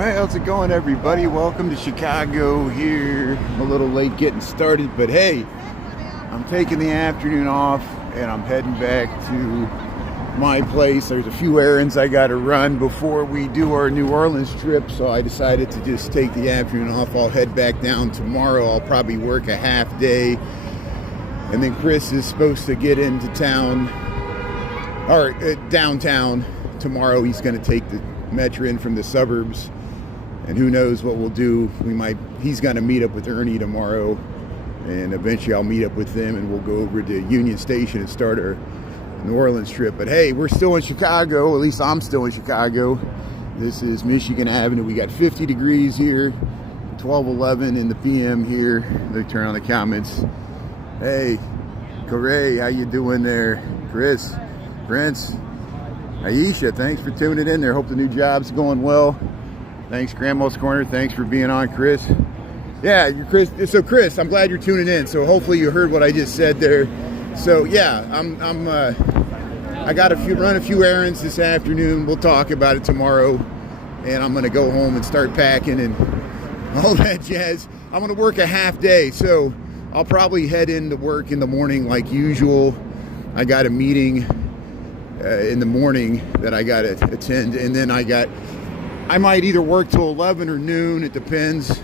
Alright, how's it going, everybody? Welcome to Chicago here. I'm a little late getting started, but hey, I'm taking the afternoon off and I'm heading back to my place. There's a few errands I got to run before we do our New Orleans trip, so I decided to just take the afternoon off. I'll head back down tomorrow. I'll probably work a half day, and then Chris is supposed to get into town, or downtown tomorrow. He's going to take the metro in from the suburbs, and who knows what we'll do. He's going to meet up with Ernie tomorrow, and eventually I'll meet up with them and we'll go over to Union Station and start our New Orleans trip. But hey, we're still in Chicago. At least I'm still in Chicago. This is Michigan Avenue. We got 50 degrees here, 12:11 in the PM here. Let me turn on the comments. Hey, Corey, how you doing there? Chris, Prince, Aisha, thanks for tuning in there. Hope the new job's going well. Thanks, Grandma's Corner. Thanks for being on, Chris. Yeah, you're Chris. So Chris, I'm glad you're tuning in. So hopefully you heard what I just said there. So yeah, I got run a few errands this afternoon. We'll talk about it tomorrow, and I'm gonna go home and start packing and all that jazz. I'm gonna work a half day, so I'll probably head into work in the morning like usual. I got a meeting in the morning that I got to attend, and then I might either work till 11 or noon, it depends,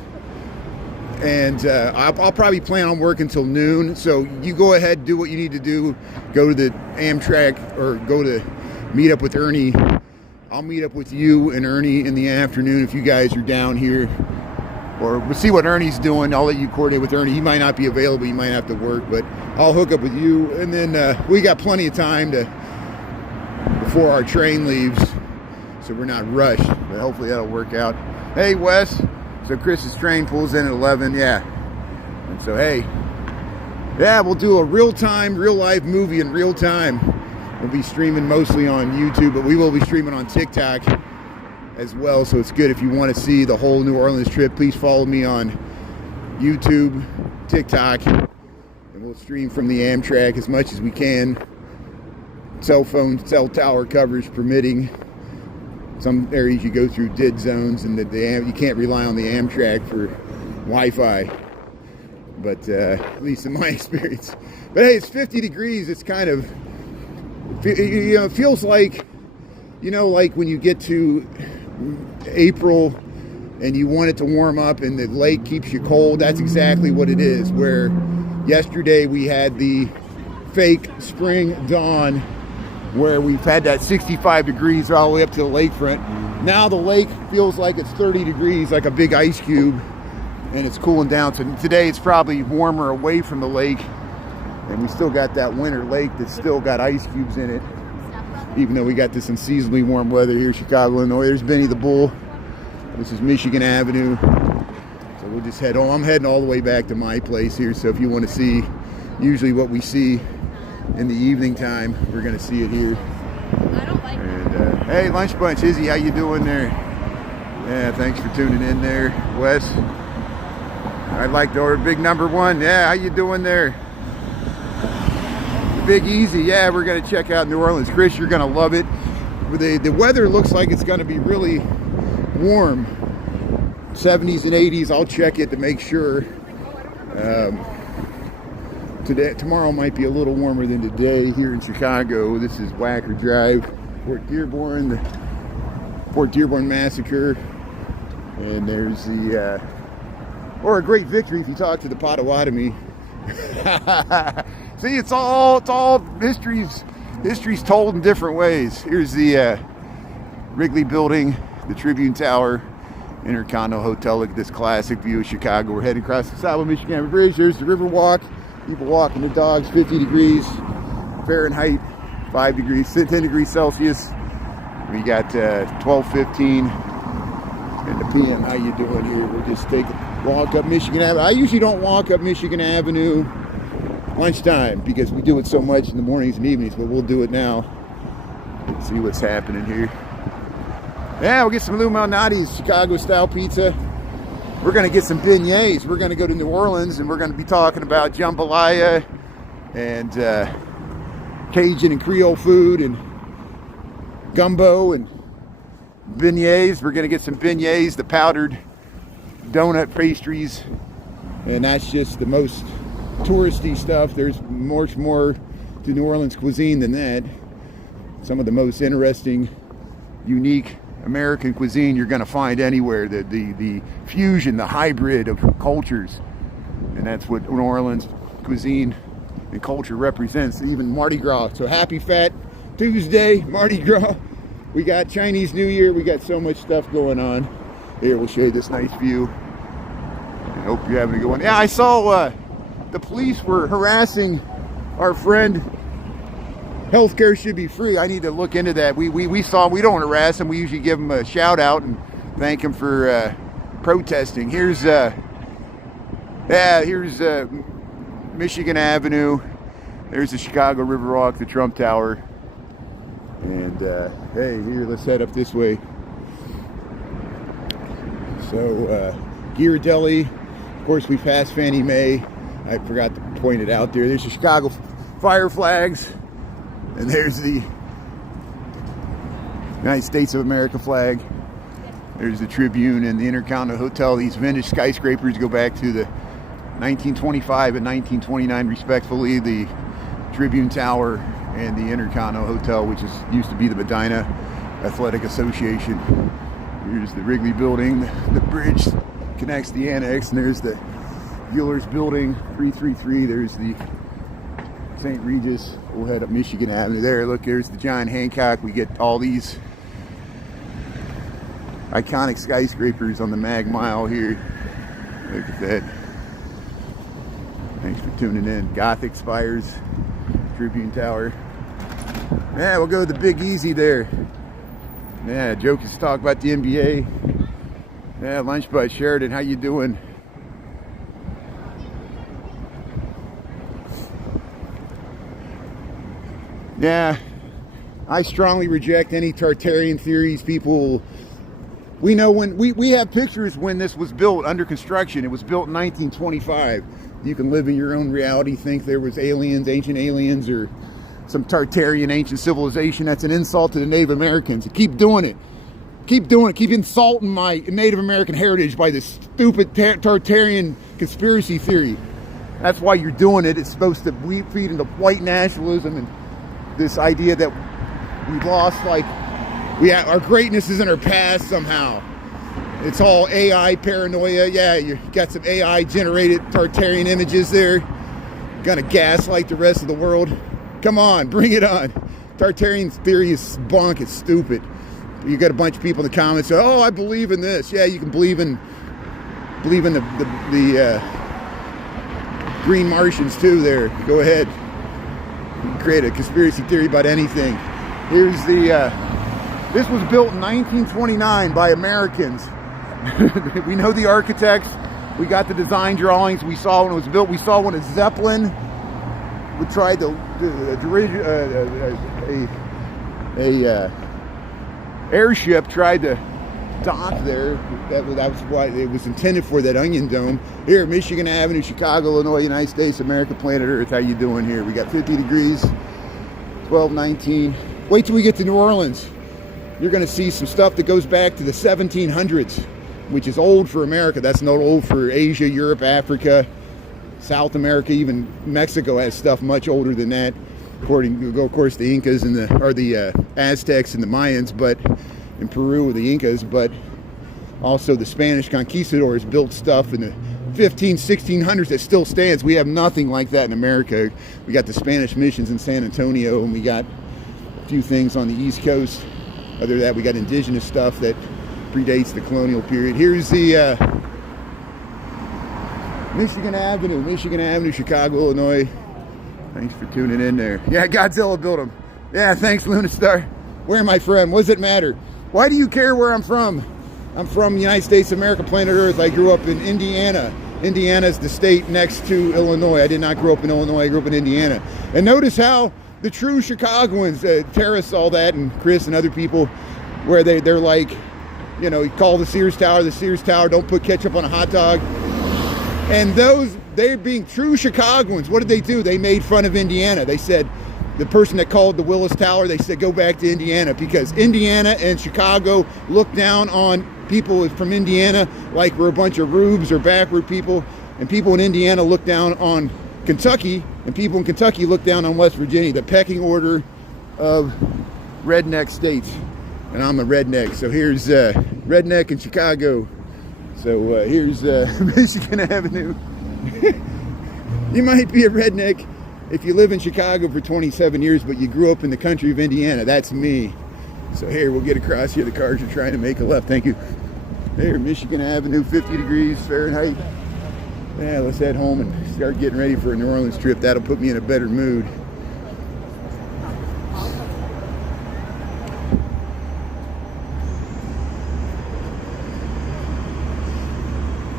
and I'll probably plan on working till noon. So you go ahead, do what you need to do, go to the Amtrak or go to meet up with Ernie. I'll meet up with you and Ernie in the afternoon if you guys are down here, or we'll see what Ernie's doing. I'll let you coordinate with Ernie. He might not be available, he might have to work, but I'll hook up with you, and then we got plenty of time before our train leaves, so we're not rushed, but hopefully that'll work out. Hey, Wes. So Chris's train pulls in at 11, yeah. And so, hey, yeah, we'll do a real life movie in real time. We'll be streaming mostly on YouTube, but we will be streaming on TikTok as well, so it's good if you want to see the whole New Orleans trip. Please follow me on YouTube, TikTok, and we'll stream from the Amtrak as much as we can. Cell tower coverage permitting. Some areas you go through dead zones, and you can't rely on the Amtrak for Wi-Fi, but at least in my experience. But hey, it's 50 degrees. It's kind of, it feels like, like when you get to April and you want it to warm up and the lake keeps you cold. That's exactly what it is. Where yesterday we had the fake spring dawn, where we've had that 65 degrees all the way up to the lakefront. Now the lake feels like it's 30 degrees, like a big ice cube, and it's cooling down. So today it's probably warmer away from the lake, and we still got that winter lake that's still got ice cubes in it, even though we got this unseasonably warm weather here in Chicago, Illinois. There's Benny the Bull. This is Michigan Avenue. So we'll just head on. I'm heading all the way back to my place here, so if you want to see usually what we see in the evening time, we're gonna see it here. And hey, Lunch Bunch, Izzy, how you doing there? Yeah, thanks for tuning in there, Wes. I'd like to order big number one. Yeah, how you doing there? Big Easy. Yeah, we're gonna check out New Orleans. Chris, you're gonna love it. The weather looks like it's gonna be really warm, 70s and 80s. I'll check it to make sure. Tomorrow might be a little warmer than today here in Chicago. This is Wacker Drive, Fort Dearborn, the Fort Dearborn Massacre, and there's the or a great victory if you talk to the Potawatomi. See, it's all history's told in different ways. Here's the Wrigley Building, the Tribune Tower, Intercontinental Hotel. Look at this classic view of Chicago. We're heading across the South Michigan Bridge. There's the Riverwalk. People walking their dogs. 50 degrees Fahrenheit, 5 degrees, 10 degrees Celsius. We got 12:15 in the PM. How you doing here? We'll just take a walk up Michigan Avenue. I usually don't walk up Michigan Avenue lunchtime because we do it so much in the mornings and evenings, but we'll do it now. Let's see what's happening here. Yeah, we'll get some Lou Malnati's Chicago style pizza. We're going to get some beignets. We're going to go to New Orleans, and we're going to be talking about jambalaya and Cajun and Creole food and gumbo and beignets. We're gonna get some beignets, the powdered donut pastries, and that's just the most touristy stuff. There's much more to New Orleans cuisine than that. Some of the most interesting, unique American cuisine you're going to find anywhere. The fusion, the hybrid of cultures, and that's what New Orleans cuisine and culture represents. Even Mardi Gras. So happy Fat Tuesday, Mardi Gras. We got Chinese New Year. We got so much stuff going on. Here, we'll show you this nice view. I hope you're having a good one. Yeah, I saw the police were harassing our friend. Healthcare should be free. I need to look into that. We saw, we don't harass him. We usually give him a shout out and thank him for protesting. Here's Michigan Avenue. There's the Chicago Riverwalk, the Trump Tower. And hey, here, let's head up this way. So Ghirardelli, of course, we passed Fannie Mae. I forgot to point it out there. There's the Chicago fire flags. And there's the United States of America flag. There's the Tribune and the Intercontinental Hotel. These vintage skyscrapers go back to the 1925 and 1929 respectively. The Tribune Tower and the Intercontinental Hotel, which used to be the Medina Athletic Association. Here's the Wrigley Building. The bridge connects the annex, and there's the Bueller's Building, 333. There's the St. Regis. We'll head up Michigan Avenue there. Look, there's the John Hancock. We get all these iconic skyscrapers on the Mag Mile here. Look at that. Thanks for tuning in. Gothic spires, Tribune Tower. Yeah, we'll go to the Big Easy there. Yeah, joke is talk about the NBA. Yeah, lunch by Sheridan. How you doing? Yeah, I strongly reject any Tartarian theories. People, we know when we have pictures when this was built under construction. It was built in 1925. You can live in your own reality, think there was aliens, ancient aliens, or some Tartarian ancient civilization. That's an insult to the Native Americans. Keep doing it. Keep doing it. Keep insulting my Native American heritage by this stupid Tartarian conspiracy theory. That's why you're doing it. It's supposed to feed into white nationalism and this idea that we've lost, like, our greatness is in our past somehow. It's all AI paranoia. Yeah, you got some AI generated Tartarian images there. Gonna gaslight the rest of the world. Come on, bring it on. Tartarian theory is bunk. It's stupid. You got a bunch of people in the comments say, "Oh, I believe in this." Yeah, you can believe in the Green Martians too. There, go ahead. Create a conspiracy theory about anything. Here's the this was built in 1929 by Americans. We know the architects. We got the design drawings. We saw when it was built. We saw when a Zeppelin would try to airship tried to dock there. That was why it was intended for, that onion dome. Here, Michigan Avenue, Chicago, Illinois, United States, America, planet Earth. How you doing here? We got 50 degrees, 12-19. Wait till we get to New Orleans. You're going to see some stuff that goes back to the 1700s, which is old for America. That's not old for Asia, Europe, Africa, South America. Even Mexico has stuff much older than that. According to, of course, the Incas and the Aztecs and the Mayans, but in Peru with the Incas, but also the Spanish conquistadors built stuff in the 1600s that still stands. We have nothing like that in America. We got the Spanish missions in San Antonio, and we got a few things on the East Coast. Other than that, we got indigenous stuff that predates the colonial period. Here's the Michigan Avenue, Chicago, Illinois. Thanks for tuning in there. Yeah, Godzilla built them. Yeah, thanks, Lunastar. Where am I from? What does it matter? Why do you care where I'm from? I'm from the United States of America, planet Earth. I grew up in Indiana. Indiana is the state next to Illinois. I did not grow up in Illinois. I grew up in Indiana. And notice how the true Chicagoans, Terrace, all that, and Chris and other people, where they're like, you know, you call the Sears Tower, don't put ketchup on a hot dog. And those, they're being true Chicagoans. What did they do? They made fun of Indiana. They said, the person that called the Willis Tower, they said go back to Indiana, because Indiana and Chicago look down on people from Indiana like we're a bunch of rubes or backward people, and people in Indiana look down on Kentucky, and people in Kentucky look down on West Virginia, the pecking order of redneck states. And I'm a redneck, so here's redneck in Chicago. So here's Michigan Avenue. You might be a redneck if you live in Chicago for 27 years, but you grew up in the country of Indiana. That's me. So here, we'll get across here. The cars are trying to make a left. Thank you. There, Michigan Avenue, 50 degrees Fahrenheit. Yeah, let's head home and start getting ready for a New Orleans trip. That'll put me in a better mood.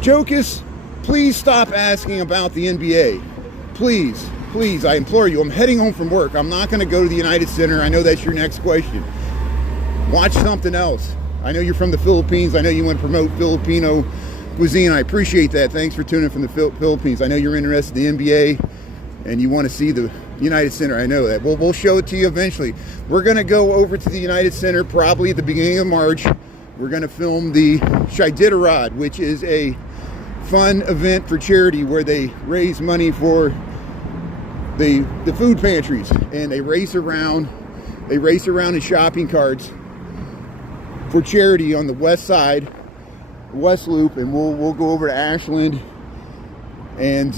Jokus, please stop asking about the NBA. Please, please, I implore you. I'm heading home from work. I'm not going to go to the United Center. I know that's your next question. Watch something else. I know you're from the Philippines. I know you want to promote Filipino cuisine. I appreciate that. Thanks for tuning in from the Philippines. I know you're interested in the NBA and you want to see the United Center. I know that. We'll show it to you eventually. We're going to go over to the United Center probably at the beginning of March. We're going to film the Shaiditarod, which is a fun event for charity where they raise money for the food pantries, and they race around in shopping carts for charity on the west side, West Loop, and we'll go over to Ashland and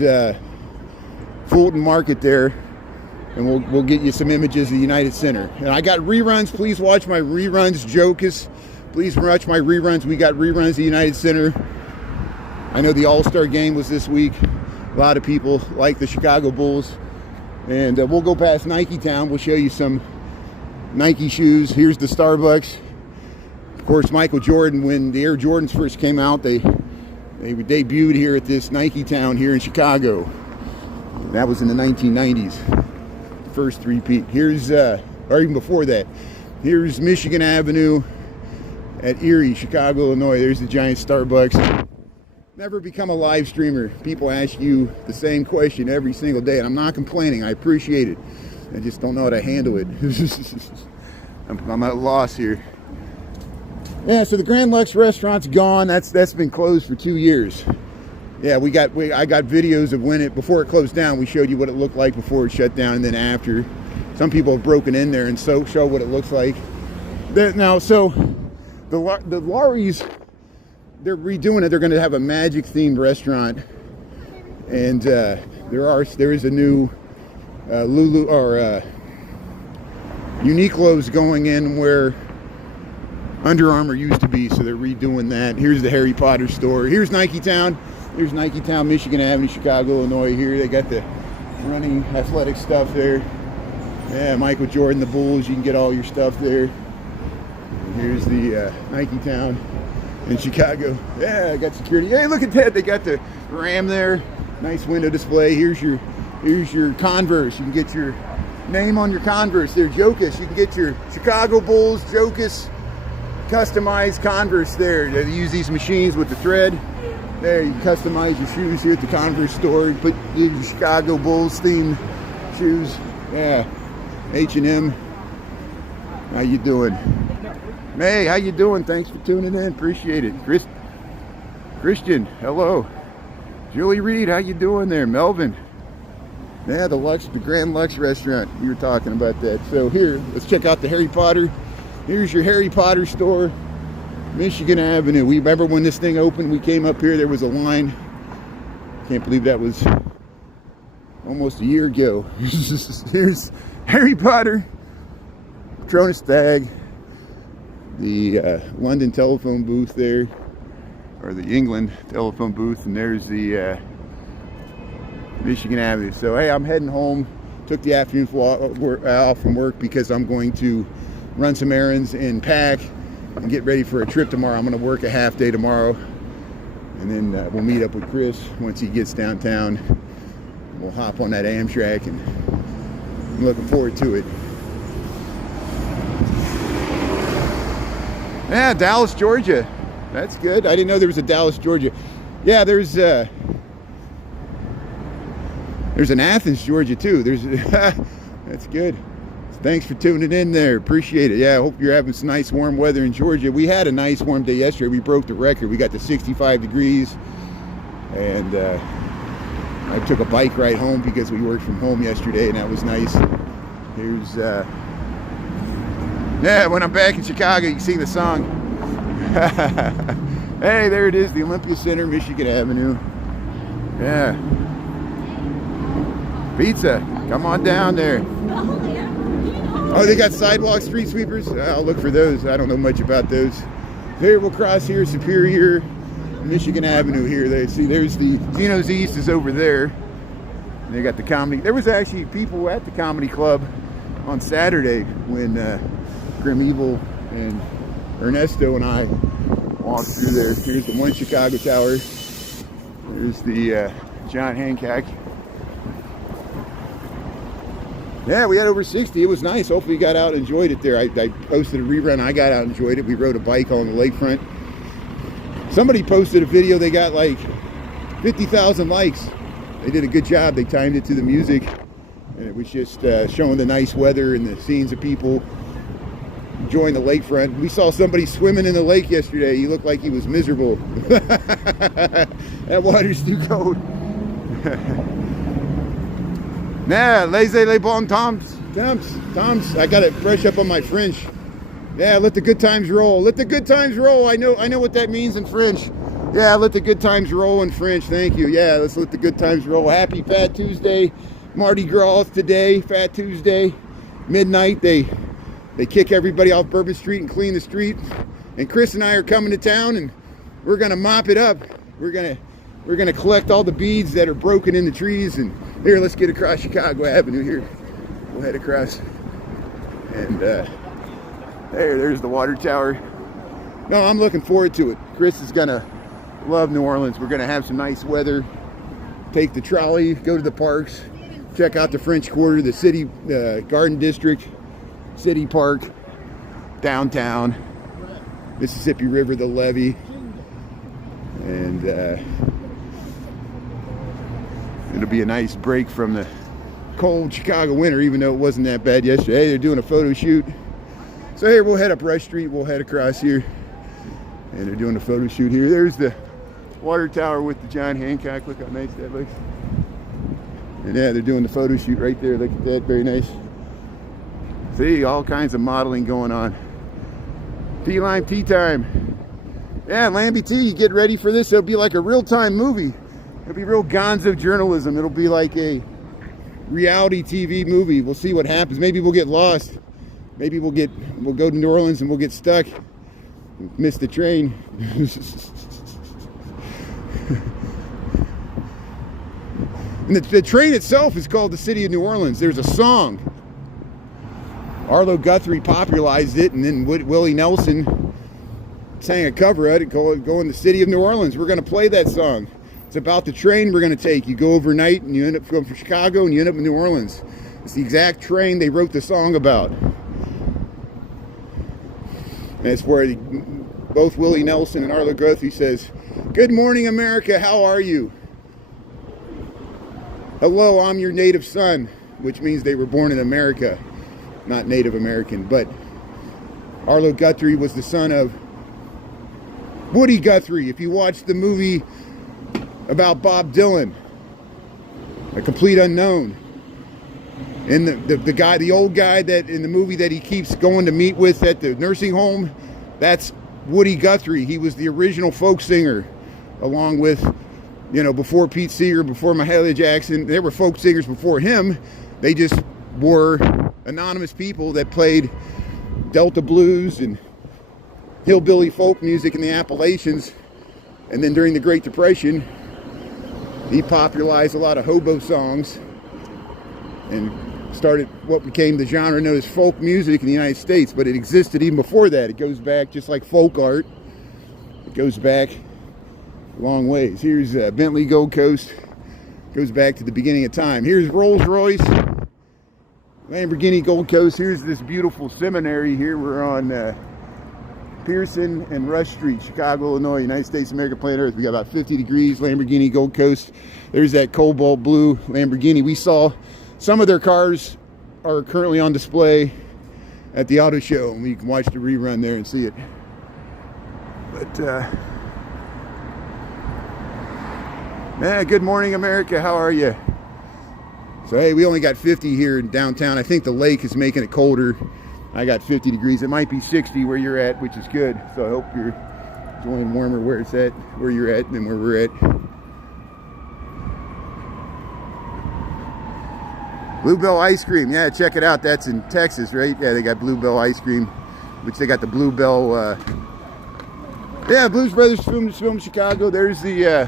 Fulton Market there, and we'll get you some images of the United Center. And I got reruns. Please watch my reruns, Jokus. Please watch my reruns. We got reruns of the United Center. I know the All-Star game was this week. A lot of people like the Chicago Bulls. And we'll go past Nike Town. We'll show you some Nike shoes. Here's the Starbucks. Of course, Michael Jordan, when the Air Jordans first came out, they debuted here at this Nike Town here in Chicago. That was in the 1990s. First three-peat. Here's, or even before that, here's Michigan Avenue at Erie, Chicago, Illinois. There's the giant Starbucks. Never become a live streamer. People ask you the same question every single day, and I'm not complaining. I appreciate it. I just don't know how to handle it. I'm at a loss here. Yeah, so the Grand Lux restaurant's gone. That's been closed for 2 years. Yeah, I got videos of when before it closed down. We showed you what it looked like before it shut down, and then after. Some people have broken in there and show what it looks like. Now, so the Lowry's, they're redoing it. They're going to have a magic themed restaurant, and there is a new Lulu or Uniqlo's going in where Under Armour used to be, so they're redoing that. Here's the Harry Potter store. Here's Nike Town. Here's Nike Town, Michigan Avenue, Chicago, Illinois. Here they got the running athletic stuff there. Yeah, Michael Jordan, the Bulls. You can get all your stuff there. And here's the Nike Town in Chicago. Yeah, I got security. Hey, look at that. They got the Ram there. Nice window display. Here's your Converse. You can get your name on your Converse there. Jokus. You can get your Chicago Bulls Jokus customized Converse there. They use these machines with the thread. There, you can customize your shoes here at the Converse store. Put your Chicago Bulls themed shoes. Yeah, H&M. How you doing? Hey, how you doing? Thanks for tuning in. Appreciate it. Christian, hello. Julie Reed, how you doing there? Melvin. Yeah, the Grand Lux restaurant. You were talking about that. So here, let's check out the Harry Potter. Here's your Harry Potter store, Michigan Avenue. We remember when this thing opened, we came up here, there was a line. Can't believe that was almost a year ago. Here's Harry Potter, Patronus Stag, the London telephone booth there, or the England telephone booth, and there's the Michigan Avenue. So hey, I'm heading home. Took the afternoon off from work because I'm going to run some errands and pack and get ready for a trip tomorrow. I'm going to work a half day tomorrow, and then we'll meet up with Chris once he gets downtown. We'll hop on that Amtrak, and I'm looking forward to it. Yeah, Dallas, Georgia. That's good. I didn't know there was a Dallas, Georgia. Yeah, there's an Athens, Georgia too. That's good. Thanks for tuning in there. Appreciate it. Yeah, I hope you're having some nice warm weather in Georgia. We had a nice warm day yesterday. We broke the record. We got to 65 degrees. And I took a bike ride home because we worked from home yesterday, and that was nice. Here's, yeah, when I'm back in Chicago, you can sing the song. Hey, there it is, the Olympia Center, Michigan Avenue. Yeah. Pizza, come on down there. Oh, they got sidewalk street sweepers? I'll look for those. I don't know much about those. Here, we'll cross here, Superior, Michigan Avenue here. They see, there's the Zeno's East is over there. They got the comedy. There was actually people at the comedy club on Saturday when Grim Evil and Ernesto and I walked through there. Here's the One Chicago Tower. There's the John Hancock. Yeah, we had over 60. It was nice. Hopefully you got out and enjoyed it there. I posted a rerun. I got out and enjoyed it. We rode a bike on the lakefront. Somebody posted a video. They got like 50,000 likes. They did a good job. They timed it to the music. And it was just showing the nice weather and the scenes of people enjoying the lakefront. We saw somebody swimming in the lake yesterday. He looked like he was miserable. That water's too cold. Nah, laissez les bons temps. I got to brush up on my French. Yeah, let the good times roll. Let the good times roll. I know what that means in French. Yeah, let the good times roll in French. Thank you. Yeah, let's let the good times roll. Happy Fat Tuesday. Mardi Gras today. Fat Tuesday. Midnight. They kick everybody off Bourbon Street and clean the street. And Chris and I are coming to town, and we're gonna mop it up. We're gonna collect all the beads that are broken in the trees. And here, let's get across Chicago Avenue here. We'll head across. And there's the water tower. No, I'm looking forward to it. Chris is gonna love New Orleans. We're gonna have some nice weather. Take the trolley, go to the parks, check out the French Quarter, the city Garden District, City Park, downtown, Mississippi River, the levee, and it'll be a nice break from the cold Chicago winter, even though it wasn't that bad yesterday. Hey, they're doing a photo shoot. So here, we'll head up Rush Street, we'll head across here, and they're doing a photo shoot here. There's the water tower with the John Hancock. Look how nice that looks. And yeah, they're doing the photo shoot right there. Look at that, very nice. See, all kinds of modeling going on. T-Lime Tea Time. Yeah, Lambie T, you get ready for this. It'll be like a real-time movie. It'll be real gonzo journalism. It'll be like a reality TV movie. We'll see what happens. Maybe we'll get lost. Maybe we'll go to New Orleans and we'll get stuck. Miss the train. And the train itself is called the City of New Orleans. There's a song. Arlo Guthrie popularized it, and then Willie Nelson sang a cover of it called "Go in the City of New Orleans." We're going to play that song. It's about the train we're going to take. You go overnight, and you end up going from Chicago, and you end up in New Orleans. It's the exact train they wrote the song about. And it's where both Willie Nelson and Arlo Guthrie says, "Good morning, America. How are you? Hello, I'm your native son," which means they were born in America, not Native American. But Arlo Guthrie was the son of Woody Guthrie. If you watch the movie about Bob Dylan, A Complete Unknown, and the guy, the old guy that in the movie that he keeps going to meet with at the nursing home, that's Woody Guthrie. He was the original folk singer, along with, you know, before Pete Seeger, before Mahalia Jackson. There were folk singers before him. They just were anonymous people that played Delta blues and hillbilly folk music in the Appalachians. And then during the Great Depression, he popularized a lot of hobo songs and started what became the genre known as folk music in the United States. But it existed even before that. It goes back, just like folk art, it goes back a long ways. Here's Bentley Gold Coast. Goes back to the beginning of time. Here's Rolls Royce, Lamborghini Gold Coast. Here's this beautiful seminary here. We're on Pearson and Rush Street, Chicago, Illinois, United States of America, planet Earth. We got about 50 degrees, Lamborghini Gold Coast. There's that cobalt blue Lamborghini. We saw some of their cars are currently on display at the auto show, and you can watch the rerun there and see it. But good morning, America. How are you? So hey, we only got 50 here in downtown. I think the lake is making it colder. I got 50 degrees. It might be 60 where you're at, which is good. So I hope you're enjoying warmer where it's at, where you're at, than where we're at. Bluebell ice cream. Yeah, check it out. That's in Texas, right? Yeah, they got Bluebell ice cream, which they got the Bluebell. Blues Brothers film in Chicago. There's the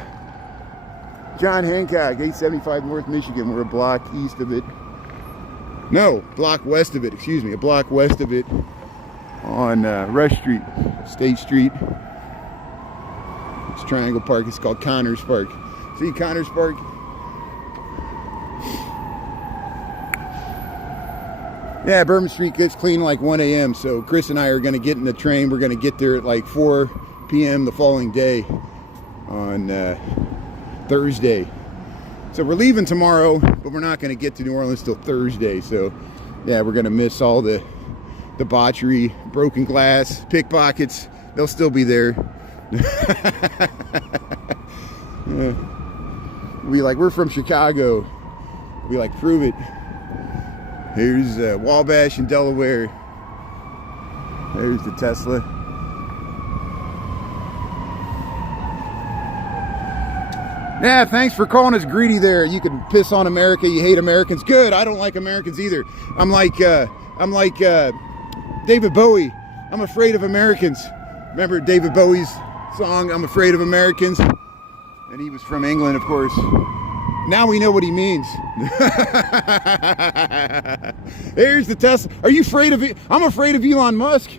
John Hancock, 875 North Michigan. We're a block east of it. No, block west of it, excuse me. A block west of it on Rush Street, State Street. It's Triangle Park. It's called Connors Park. See Connors Park? Yeah, Bourbon Street gets clean like 1 a.m. So Chris and I are going to get in the train. We're going to get there at like 4 p.m. the following day on Thursday. So we're leaving tomorrow, but we're not going to get to New Orleans till Thursday. So yeah, we're going to miss all the debauchery, broken glass, pickpockets. They'll still be there. We like, we're from Chicago. We like, prove it. Here's Wabash in Delaware. There's the Tesla. Yeah, thanks for calling us greedy there. You can piss on America, you hate Americans. Good, I don't like Americans either. I'm like David Bowie. I'm afraid of Americans. Remember David Bowie's song, I'm Afraid of Americans? And he was from England, of course. Now we know what he means. There's the Tesla. Are you afraid of it? I'm afraid of Elon Musk.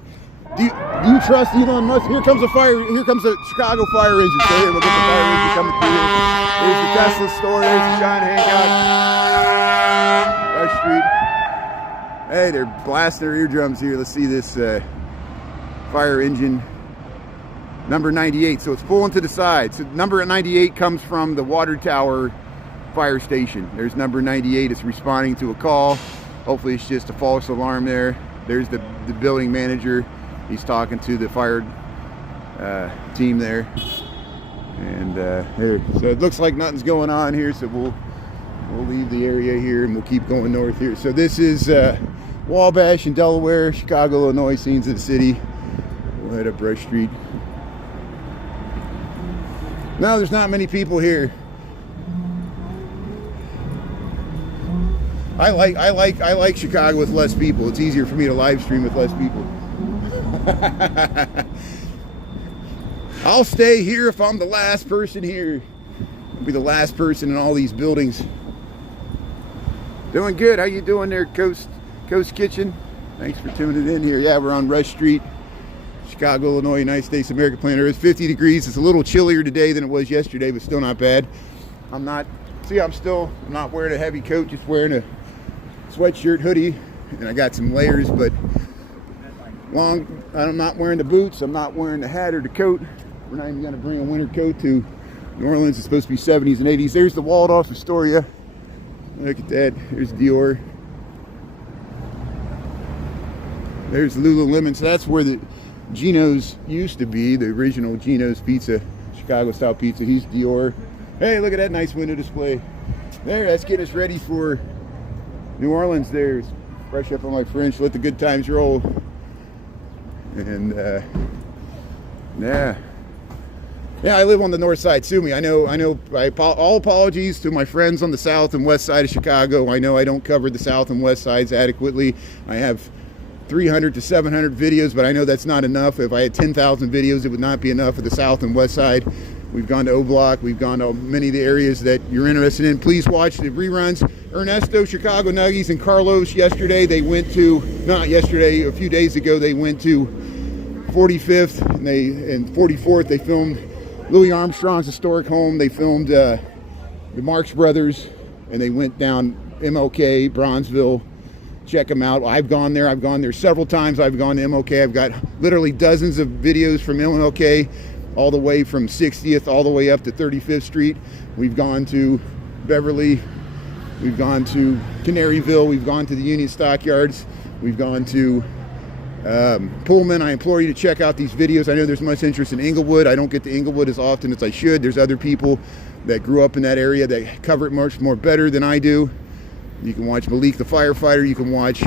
Do you trust Elon Musk? Here comes a fire. Here comes a Chicago fire engine. So here, look at the fire engine coming through here. There's the Tesla store. There's the John Hancock. Rush Street. Hey, they're blasting their eardrums here. Let's see this fire engine. Number 98. So it's pulling to the side. So number 98 comes from the water tower fire station. There's number 98. It's responding to a call. Hopefully it's just a false alarm there. There's the building manager. He's talking to the fire team there. And here, so it looks like nothing's going on here, so we'll leave the area here and we'll keep going north here. So this is Wabash in Delaware, Chicago, Illinois, scenes of the city. We'll head up Rush Street. No, there's not many people here. I like Chicago with less people. It's easier for me to live stream with less people. I'll stay here if I'm the last person here. I'll be the last person in all these buildings. Doing good. How you doing there, Coast Kitchen? Thanks for tuning in here. Yeah, we're on Rush Street, Chicago, Illinois, United States of America, planet Earth. 50 degrees. It's a little chillier today than it was yesterday, but still not bad. I'm not wearing a heavy coat, just wearing a sweatshirt, hoodie, and I got some layers, but I'm not wearing the boots, I'm not wearing the hat or the coat. We're not even going to bring a winter coat to New Orleans. It's supposed to be 70s and 80s. There's the Waldorf Astoria. Look at that. There's Dior. There's Lululemon. So that's where the Geno's used to be, the original Geno's Pizza, Chicago style pizza. He's Dior. Hey, look at that nice window display. There, that's getting us ready for New Orleans there. It's fresh up on my French. Let the good times roll. And yeah, I live on the north side. Sue me. I know. All apologies to my friends on the south and west side of Chicago. I know I don't cover the south and west sides adequately. I have 300 to 700 videos, but I know that's not enough. If I had 10,000 videos, it would not be enough of the south and west side. We've gone to O-Block. We've gone to many of the areas that you're interested in. Please watch the reruns. Ernesto, Chicago Nuggies, and Carlos yesterday, they went to, not yesterday, a few days ago, they went to 45th and 44th. They filmed Louis Armstrong's historic home. They filmed the Marx Brothers, and they went down MLK, Bronzeville. Check them out. I've gone there several times. I've gone to MLK. I've got literally dozens of videos from MLK, all the way from 60th all the way up to 35th Street. We've gone to Beverly, We've gone to Canaryville. We've gone to the Union Stockyards. We've gone to Pullman. I implore you to check out these videos. I know there's much interest in Inglewood. I don't get to Inglewood as often as I should. There's other people that grew up in that area that cover it much more better than I do. You can watch Malik the firefighter. You can watch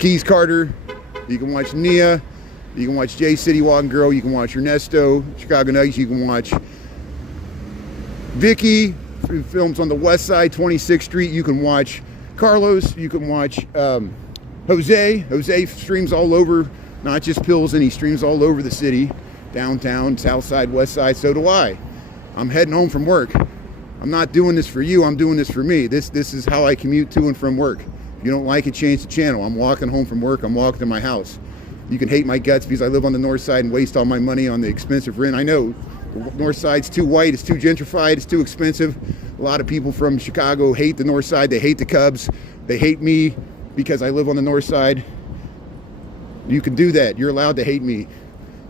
Keys Carter. You can watch Nia. You can watch Jay City Walking Girl. You can watch Ernesto, Chicago Nuggets. You can watch Vicky, who films on the west side, 26th Street. You can watch Carlos. You can watch Jose. Jose streams all over, not just Pilsen. He streams all over the city, downtown, south side, west side. So do I. I'm heading home from work. I'm not doing this for you. I'm doing this for me. This is how I commute to and from work. If you don't like it, change the channel. I'm walking home from work. I'm walking to my house. You can hate my guts because I live on the north side and waste all my money on the expensive rent. I know the north side's too white. It's too gentrified. It's too expensive. A lot of people from Chicago hate the north side. They hate the Cubs. They hate me because I live on the north side. You can do that. You're allowed to hate me.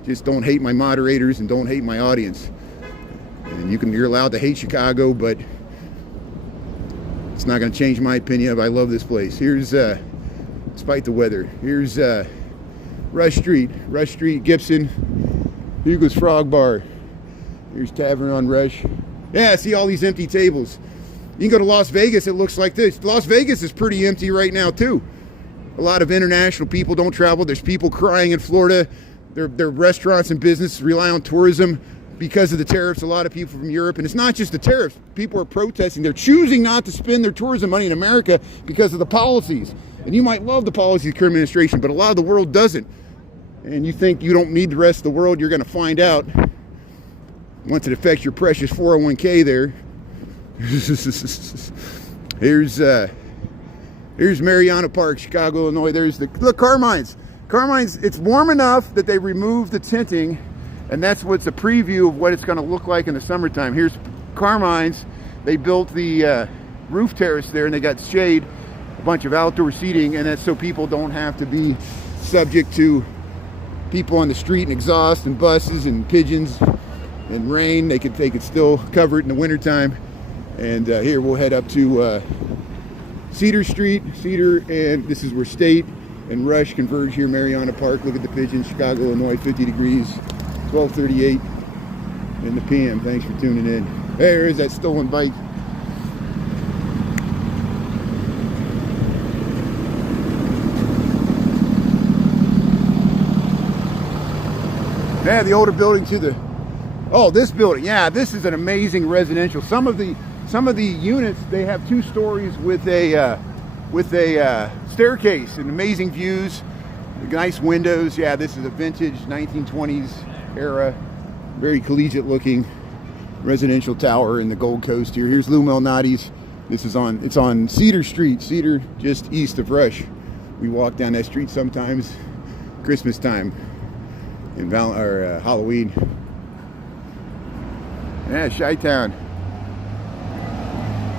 Just don't hate my moderators and don't hate my audience. And you're allowed to hate Chicago, but it's not going to change my opinion. I love this place. Here's, despite the weather, here's Rush Street, Gibson, Hugo's Frog Bar. Here's Tavern on Rush. Yeah, see all these empty tables. You can go to Las Vegas, it looks like this. Las Vegas is pretty empty right now too. A lot of international people don't travel. There's people crying in Florida. Their restaurants and businesses rely on tourism because of the tariffs. A lot of people from Europe, and it's not just the tariffs. People are protesting. They're choosing not to spend their tourism money in America because of the policies. And you might love the policies of the current administration, but a lot of the world doesn't. And you think you don't need the rest of the world, you're going to find out once it affects your precious 401k there. Here's Mariana Park, Chicago, Illinois. Look, Carmine's. Carmine's, it's warm enough that they removed the tinting, and that's what's a preview of what it's going to look like in the summertime. Here's Carmine's. They built the roof terrace there, and they got shade, a bunch of outdoor seating, and that's so people don't have to be subject to people on the street and exhaust and buses and pigeons and rain. They could still cover it in the wintertime. And here we'll head up to Cedar Street, and this is where State and Rush converge here, Mariana Park. Look at the pigeons, Chicago, Illinois, 50 degrees, 12:38 in the PM. Thanks for tuning in. There is that stolen bike. Yeah, the older building to the, this building. Yeah, this is an amazing residential. Some of the units, they have 2 stories with a staircase and amazing views, nice windows. Yeah, this is a vintage 1920s era, very collegiate looking residential tower in the Gold Coast here. Here's Lou Malnati's. It's on Cedar Street, Cedar, just east of Rush. We walk down that street sometimes, Christmas time and Halloween. Yeah, Chi-Town.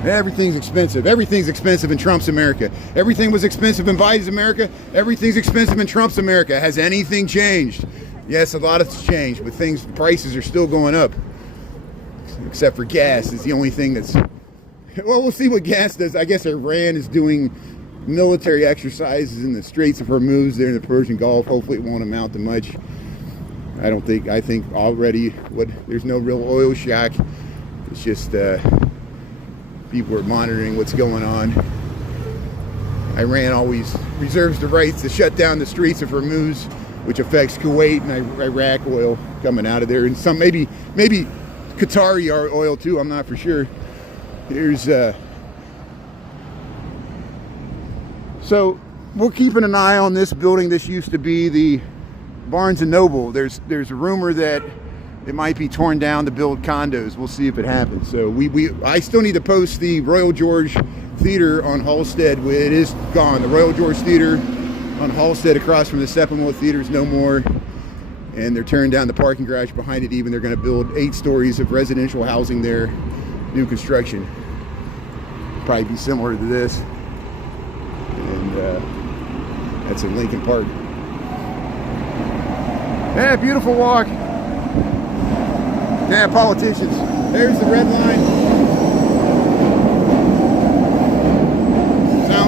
Everything's expensive. Everything's expensive in Trump's America. Everything was expensive in Biden's America. Everything's expensive in Trump's America. Has anything changed? Yes, a lot has changed, but prices are still going up. Except for gas. It's the only thing that's... Well, we'll see what gas does. I guess Iran is doing military exercises in the Straits of Hormuz there in the Persian Gulf. Hopefully it won't amount to much. I think already there's no real oil shock. It's just people are monitoring what's going on. Iran always reserves the right to shut down the Straits of Hormuz, which affects Kuwait and Iraq oil coming out of there, and some maybe Qatari oil too. I'm not for sure. Here's so we're keeping an eye on this building. This used to be the Barnes and Noble. There's a rumor that it might be torn down to build condos. We'll see if it happens. So I still need to post the Royal George Theater on Halstead. It is gone. The Royal George Theater on Halstead across from the Steppenwolf Theater is no more. And they're tearing down the parking garage behind it even. They're going to build 8 stories of residential housing there. New construction. Probably be similar to this. And that's in Lincoln Park. Yeah, beautiful walk. Yeah, politicians. There's the red line.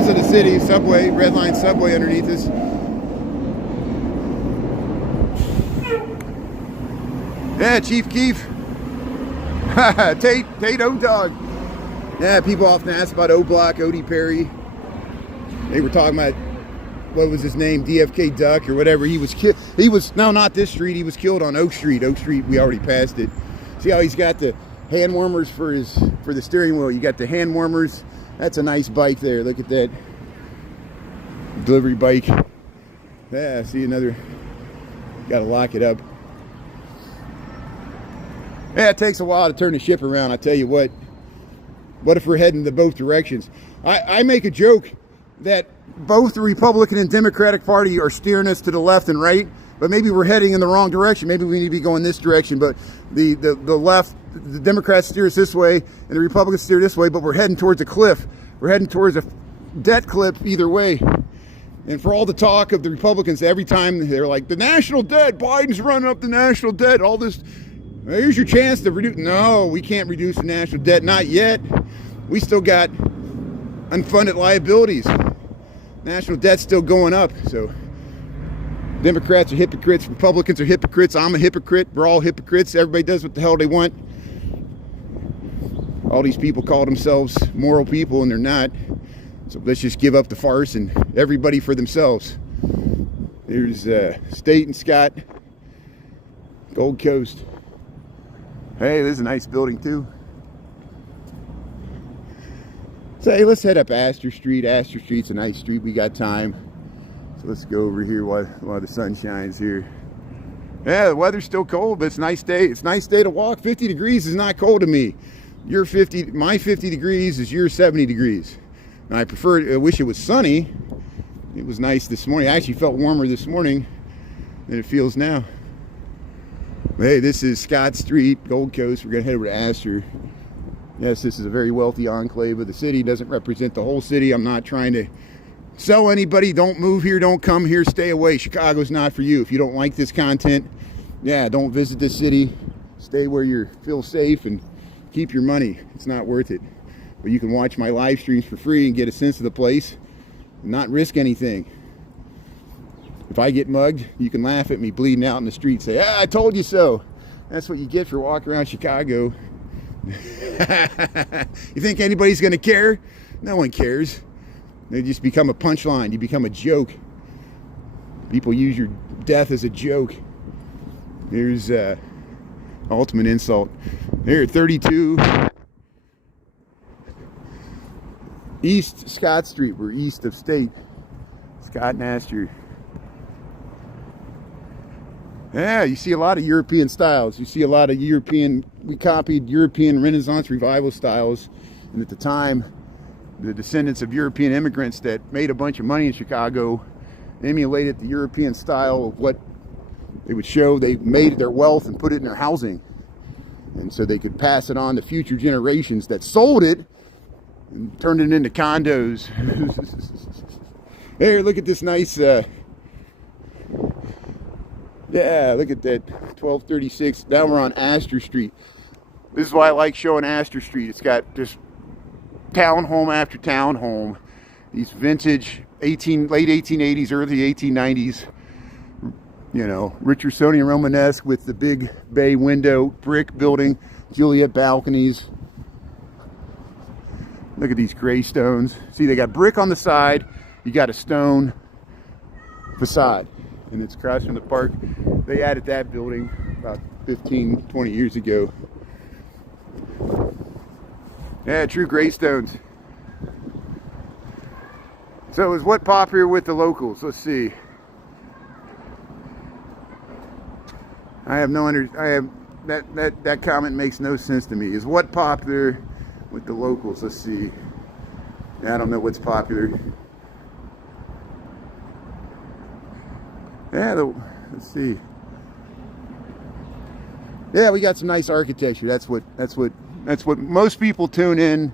of the city, subway, red line subway underneath us. Yeah, Chief Keef. Tate O-Dog. Yeah, people often ask about O-Block, Odie Perry. They were talking about, what was his name, DFK Duck or whatever. He was killed. No, not this street. He was killed on Oak Street. Oak Street, we already passed it. See how he's got the hand warmers for the steering wheel. You got the hand warmers. That's a nice bike there. Look at that delivery bike. Yeah, see another. Got to lock it up. Yeah, it takes a while to turn the ship around. I tell you what. What if we're heading to both directions? I make a joke that both the Republican and Democratic Party are steering us to the left and right, but maybe we're heading in the wrong direction. Maybe we need to be going this direction, but the left, the Democrats steer us this way, and the Republicans steer this way, but we're heading towards a cliff. We're heading towards a debt cliff either way. And for all the talk of the Republicans, every time they're like, the national debt, Biden's running up the national debt, all this, here's your chance to reduce. No, we can't reduce the national debt, not yet. We still got unfunded liabilities. National debt's still going up. So Democrats are hypocrites, Republicans are hypocrites, I'm a hypocrite, we're all hypocrites, everybody does what the hell they want. All these people call themselves moral people and they're not. So let's just give up the farce and everybody for themselves. Here's State and Scott, Gold Coast. Hey, this is a nice building too. So hey, let's head up Astor Street. Astor Street's a nice street. We got time. So let's go over here while the sun shines here. Yeah, the weather's still cold, but it's a nice day. It's a nice day to walk. 50 degrees is not cold to me. My 50 degrees is your 70 degrees. And I wish it was sunny. It was nice this morning. I actually felt warmer this morning than it feels now. But hey, this is Scott Street, Gold Coast. We're gonna head over to Astor. Yes, this is a very wealthy enclave of the city. It doesn't represent the whole city. I'm not trying to sell anybody. Don't move here, don't come here, stay away. Chicago's not for you. If you don't like this content, yeah, don't visit this city. Stay where you feel safe and keep your money. It's not worth it. But you can watch my live streams for free and get a sense of the place and not risk anything. If I get mugged, you can laugh at me bleeding out in the street, say, I told you so. That's what you get for walking around Chicago. You think anybody's going to care? No one cares. They just become a punchline. You become a joke. People use your death as a joke. Here's ultimate insult. Here at 32 East Scott Street. We're east of State. Scott and Astor. Yeah, you see a lot of European styles. You see a lot of we copied European Renaissance Revival styles. And at the time, the descendants of European immigrants that made a bunch of money in Chicago emulated the European style of what they would show. They made their wealth and put it in their housing. And so they could pass it on to future generations that sold it and turned it into condos. Here, look at this nice... yeah, look at that, 1236. Now we're on Astor Street. This is why I like showing Astor Street. It's got just townhome after townhome. These vintage late 1880s, early 1890s, you know, Richardsonian Romanesque with the big bay window, brick building, Juliet balconies. Look at these gray stones. See, they got brick on the side. You got a stone facade. And it's across from the park. They added that building about 15, 20 years ago. Yeah, true gray stones. So is what popular with the locals? Let's see. That comment makes no sense to me. Is what popular with the locals? Let's see. Yeah, I don't know what's popular. Yeah, let's see. Yeah, we got some nice architecture. That's what most people tune in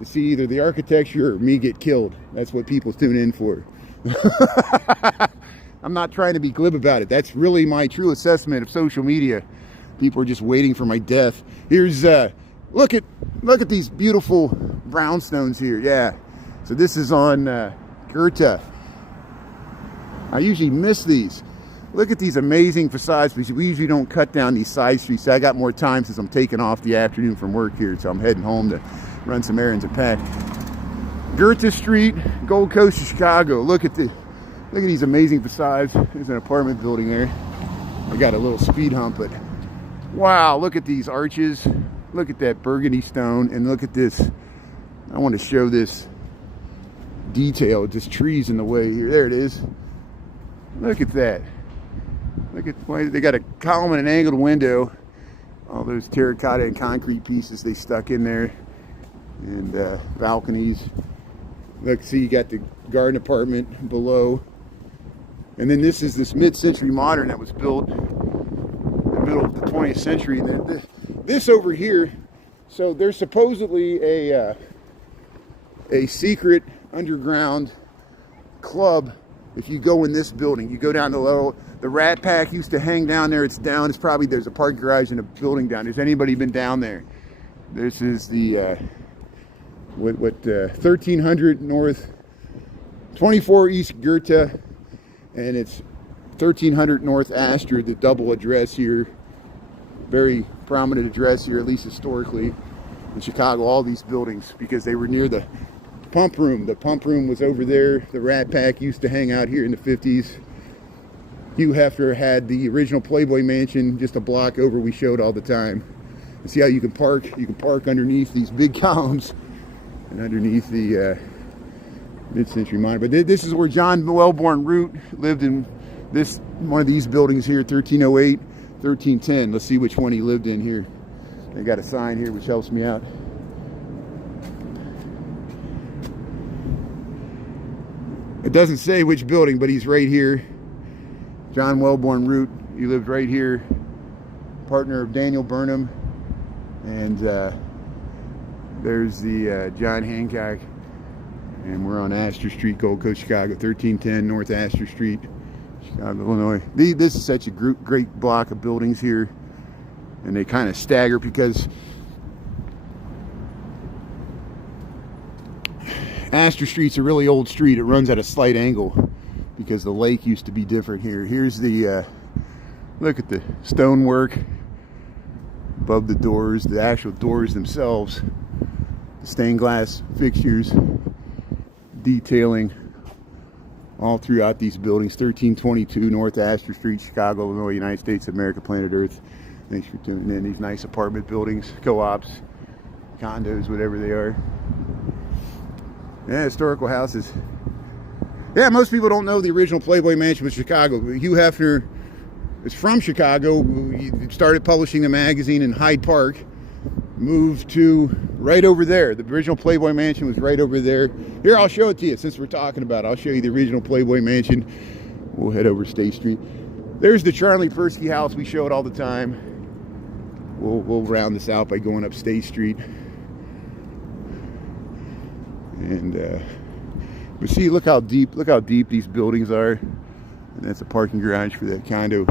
to see, either the architecture or me get killed. That's what people tune in for. I'm not trying to be glib about it. That's really my true assessment of social media. People are just waiting for my death. Here's look at these beautiful brownstones here. Yeah. So this is on Goethe. I usually miss these. Look at these amazing facades, because we usually don't cut down these side streets. So I got more time since I'm taking off the afternoon from work here, so I'm heading home to run some errands and pack. Goethe Street, Gold Coast of Chicago. Look at these amazing facades. There's an apartment building there. I got a little speed hump, but wow, look at these arches. Look at that burgundy stone, and look at this. I want to show this detail. Just trees in the way here. There it is. Look at that. Look at why they got a column and an angled window. All those terracotta and concrete pieces they stuck in there, and balconies. Look, see, you got the garden apartment below, and then this is this mid-century modern that was built in the middle of the 20th century. And then this over here, so there's supposedly a secret underground club. If you go in this building, you go down the low. The Rat Pack used to hang down there. It's down. It's probably, there's a parking garage and a building down. Has anybody been down there? This is the 1300 North, 24 East Goethe, and it's 1300 North Astor, the double address here. Very prominent address here, at least historically, in Chicago. All these buildings, because they were near the pump room. The pump room was over there. The Rat Pack used to hang out here in the 50s. Hugh Hefner had the original Playboy Mansion just a block over. We showed all the time. You see how you can park? You can park underneath these big columns and underneath the mid-century modern. But this is where John Wellborn Root lived, in this one of these buildings here, 1308, 1310. Let's see which one he lived in here. They got a sign here which helps me out. It doesn't say which building, but he's right here. John Wellborn Root, he lived right here. Partner of Daniel Burnham. And there's the John Hancock. And we're on Astor Street, Gold Coast, Chicago, 1310 North Astor Street, Chicago, Illinois. This is such a great block of buildings here. And they kind of stagger because Astor Street's a really old street. It runs at a slight angle because the lake used to be different here. Here's the, look at the stonework above the doors, the actual doors themselves, the stained glass fixtures, detailing all throughout these buildings. 1322 North Astor Street, Chicago, Illinois, United States of America, planet Earth. Thanks for tuning in. These nice apartment buildings, co-ops, condos, whatever they are. Yeah, historical houses. Yeah, most people don't know the original Playboy Mansion was Chicago. Hugh Hefner is from Chicago. He started publishing the magazine in Hyde Park. Moved to right over there. The original Playboy Mansion was right over there. Here, I'll show it to you since we're talking about it. I'll show you the original Playboy Mansion. We'll head over State Street. There's the Charlie Persky house. We show it all the time. We'll round this out by going up State Street. And but see, look how deep these buildings are. And that's a parking garage for that condo.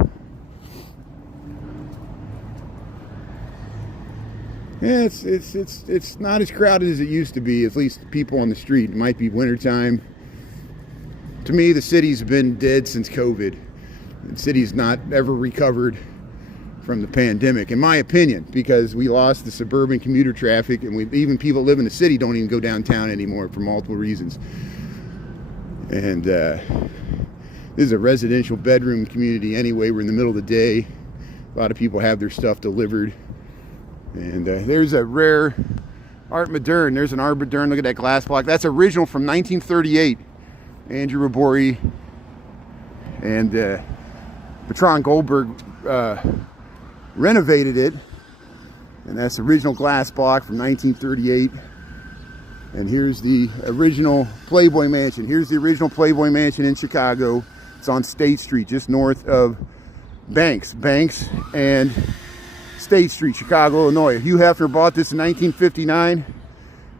Yeah, it's not as crowded as it used to be, at least people on the street. It might be wintertime. To me, the city's been dead since COVID. The city's not ever recovered from the pandemic, in my opinion, because we lost the suburban commuter traffic, and even people that live in the city don't even go downtown anymore for multiple reasons. And this is a residential bedroom community anyway. We're in the middle of the day. A lot of people have their stuff delivered. And there's a rare Art Moderne. There's an Art Moderne. Look at that glass block. That's original from 1938. Andrew Rabori and Bertrand Goldberg renovated it. And that's the original glass block from 1938. And here's the original Playboy Mansion. Here's the original Playboy Mansion in Chicago. It's on State Street, just north of Banks and State Street, Chicago, Illinois. Hugh Hefner bought this in 1959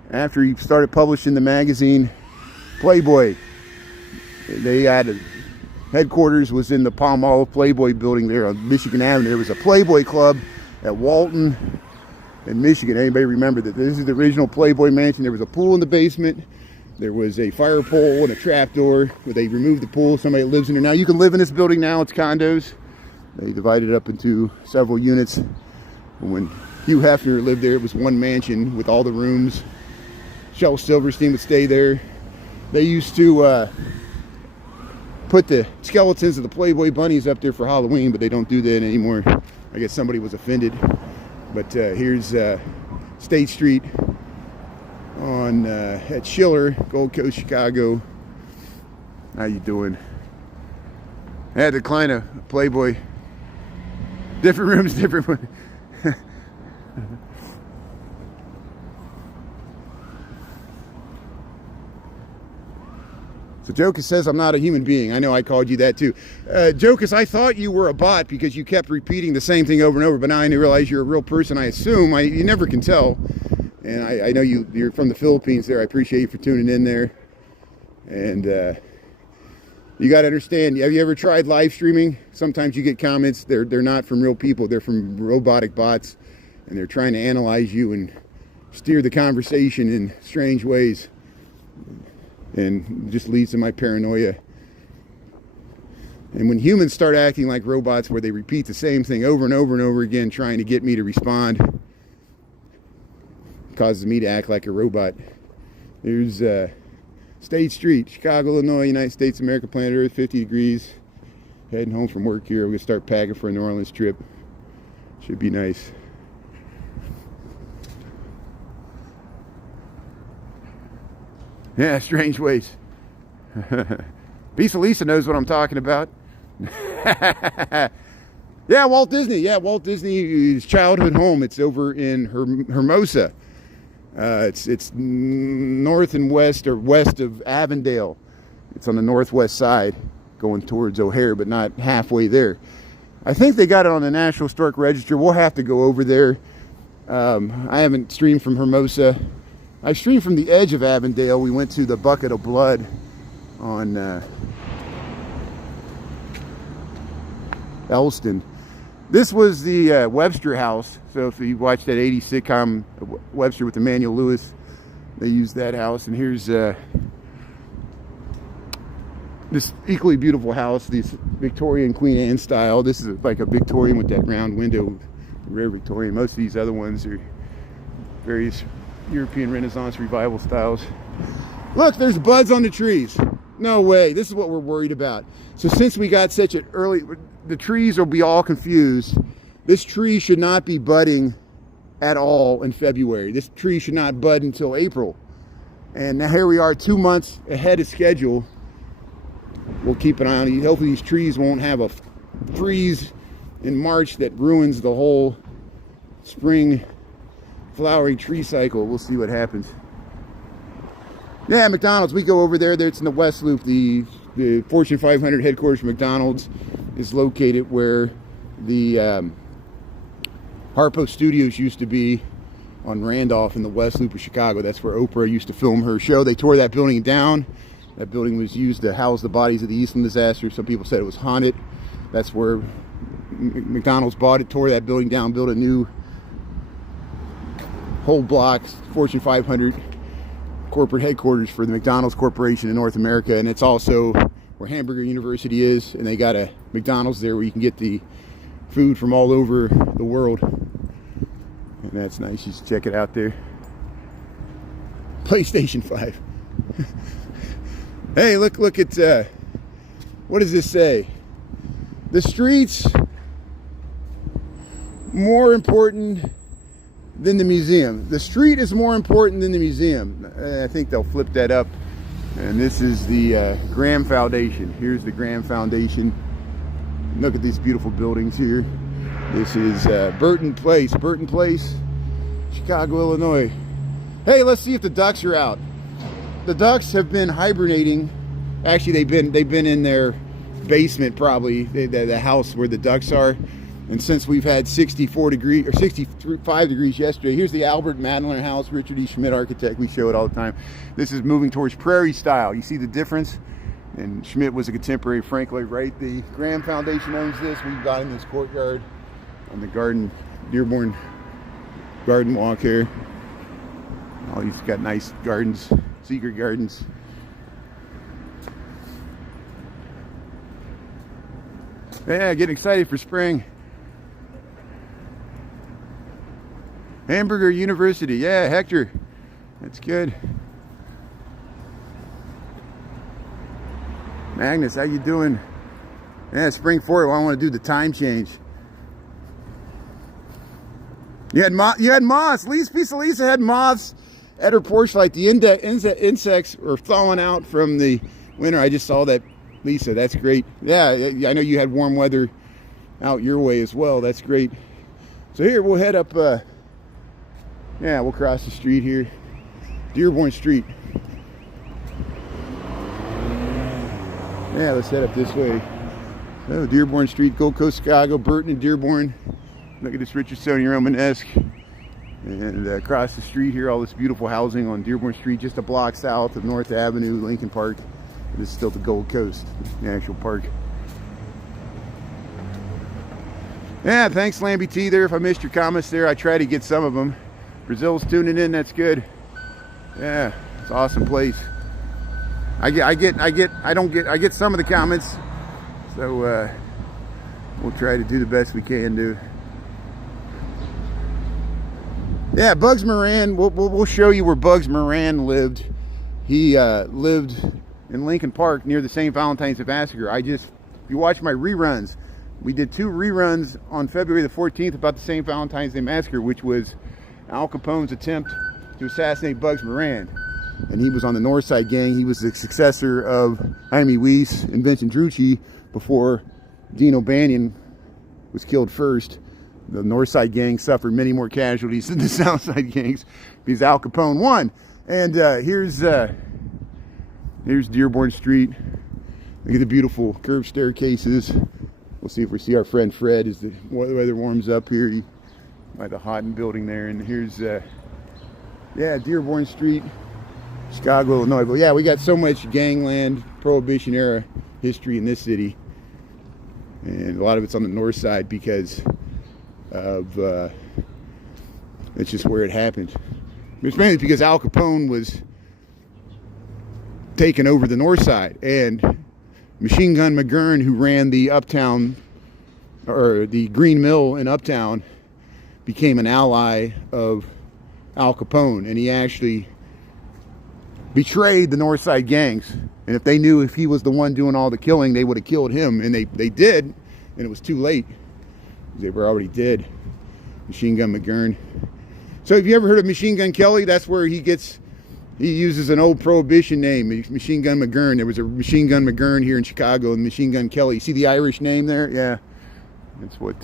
after he started publishing the magazine Playboy. They had a headquarters was in the Palmolive Playboy building there on Michigan Avenue. There was a Playboy club at Walton in Michigan. Anybody remember that? This is the original Playboy Mansion. There was a pool in the basement. There was a fire pole and a trap door where they removed the pool. Somebody lives in there now. You can live in this building now. It's condos. They divided it up into several units. When Hugh Hefner lived there, it was one mansion with all the rooms. Shel Silverstein would stay there. They used to put the skeletons of the Playboy bunnies up there for Halloween, but they don't do that anymore. I guess somebody was offended. But here's State Street on at Schiller, Gold Coast, Chicago. How you doing? I had to decline a Playboy. Different rooms, different. So Jocus says I'm not a human being. I know I called you that too. Jocus, I thought you were a bot because you kept repeating the same thing over and over, but now I realize you're a real person. I assume. You never can tell. And I know you're from the Philippines there. I appreciate you for tuning in there. And you got to understand, have you ever tried live streaming? Sometimes you get comments. They're not from real people. They're from robotic bots. And they're trying to analyze you and steer the conversation in strange ways. And just leads to my paranoia. And when humans start acting like robots where they repeat the same thing over and over and over again trying to get me to respond, it causes me to act like a robot. There's State Street, Chicago, Illinois, United States of America, planet Earth, 50 degrees. Heading home from work here. We're going to start packing for a New Orleans trip. Should be nice. Yeah, strange ways. Lisa knows what I'm talking about. Yeah, Walt Disney. Yeah, Walt Disney's childhood home. It's over in Hermosa. It's north and west, or west of Avondale. It's on the northwest side, going towards O'Hare, but not halfway there. I think they got it on the National Historic Register. We'll have to go over there. I haven't streamed from Hermosa. I streamed from the edge of Avondale. We went to the Bucket of Blood on Elston. This was the Webster house. So if you watched that 80s sitcom Webster with Emmanuel Lewis, they used that house. And here's this equally beautiful house, this Victorian Queen Anne style. This is like a Victorian with that round window, rare Victorian. Most of these other ones are various European Renaissance revival styles. Look, there's buds on the trees. No way. This is what we're worried about. So since we got such an early, the trees will be all confused. This tree should not be budding at all in February. This tree should not bud until April. And now here we are 2 months ahead of schedule. We'll keep an eye on these. Hopefully these trees won't have a freeze in March that ruins the whole spring flowering tree cycle. We'll see what happens. Yeah, McDonald's. We go over there. It's in the West Loop. The Fortune 500 headquarters for McDonald's is located where the Harpo Studios used to be on Randolph in the West Loop of Chicago. That's where Oprah used to film her show. They tore that building down. That building was used to house the bodies of the Eastland disaster. Some people said it was haunted. That's where McDonald's bought it, tore that building down, built a new whole block, Fortune 500 corporate headquarters for the McDonald's Corporation in North America. And it's also where Hamburger University is, and they got a McDonald's there where you can get the food from all over the world. And that's nice. You should check it out there. PlayStation 5. Hey, look at, what does this say? The streets more important than the museum. The street is more important than the museum. I think they'll flip that up. And this is the Graham Foundation. Here's the Graham Foundation. Look at these beautiful buildings here. This is Burton Place, Chicago, Illinois. Hey, let's see if the ducks are out. The ducks have been hibernating. Actually, they've been in their basement probably, the house where the ducks are. And since we've had 64 degrees or 65 degrees yesterday, here's the Albert Madeleine house, Richard E. Schmidt architect. We show it all the time. This is moving towards prairie style. You see the difference? And Schmidt was a contemporary of Frank Lloyd Wright. The Graham Foundation owns this. We've got in this courtyard on the garden, Dearborn Garden Walk here. Oh, he's got nice gardens, Secret Gardens. Yeah, getting excited for spring. Hamburger University. Yeah, Hector. That's good. Magnus, how you doing? Yeah, spring forward. Well, I want to do the time change. You had moths. Lisa had moths at her porch light. The insects were thawing out from the winter. I just saw that, Lisa. That's great. Yeah, I know you had warm weather out your way as well. That's great. So here, we'll head up. Yeah, we'll cross the street here. Dearborn Street. Yeah, let's head up this way. Oh, Dearborn Street, Gold Coast, Chicago, Burton and Dearborn. Look at this Richardsonian Romanesque. And across the street here, all this beautiful housing on Dearborn Street, just a block south of North Avenue, Lincoln Park. This is still the Gold Coast, the actual park. Yeah, thanks Lambie T there. If I missed your comments there, I try to get some of them. Brazil's tuning in, that's good. Yeah, it's an awesome place. I get some of the comments. So we'll try to do the best we can do. Yeah, Bugs Moran, we'll show you where Bugs Moran lived. He lived in Lincoln Park near the St. Valentine's Day Massacre. If you watch my reruns, we did 2 reruns on February the 14th about the St. Valentine's Day Massacre, which was Al Capone's attempt to assassinate Bugs Moran. And he was on the North Side Gang. He was the successor of Jaime Weiss and Vincent Drucci before Dean O'Banion was killed first. The North Side Gang suffered many more casualties than the South Side Gangs because Al Capone won. And here's Dearborn Street. Look at the beautiful curved staircases. We'll see if we see our friend Fred as the weather warms up here by the Houghton building there. And here's, yeah, Dearborn Street, Chicago, Illinois. But yeah, we got so much gangland, Prohibition era history in this city. And a lot of it's on the north side because of, it's just where it happened. It's mainly because Al Capone was taking over the north side, and Machine Gun McGurn, who ran the Uptown, or the Green Mill in Uptown, became an ally of Al Capone, and he actually betrayed the North Side gangs. And if they knew if he was the one doing all the killing, they would have killed him, and they did, and it was too late. They were already dead. Machine Gun McGurn. So have you ever heard of Machine Gun Kelly? That's where he uses an old Prohibition name, Machine Gun McGurn. There was a Machine Gun McGurn here in Chicago, and Machine Gun Kelly. You see the Irish name there? Yeah. That's what,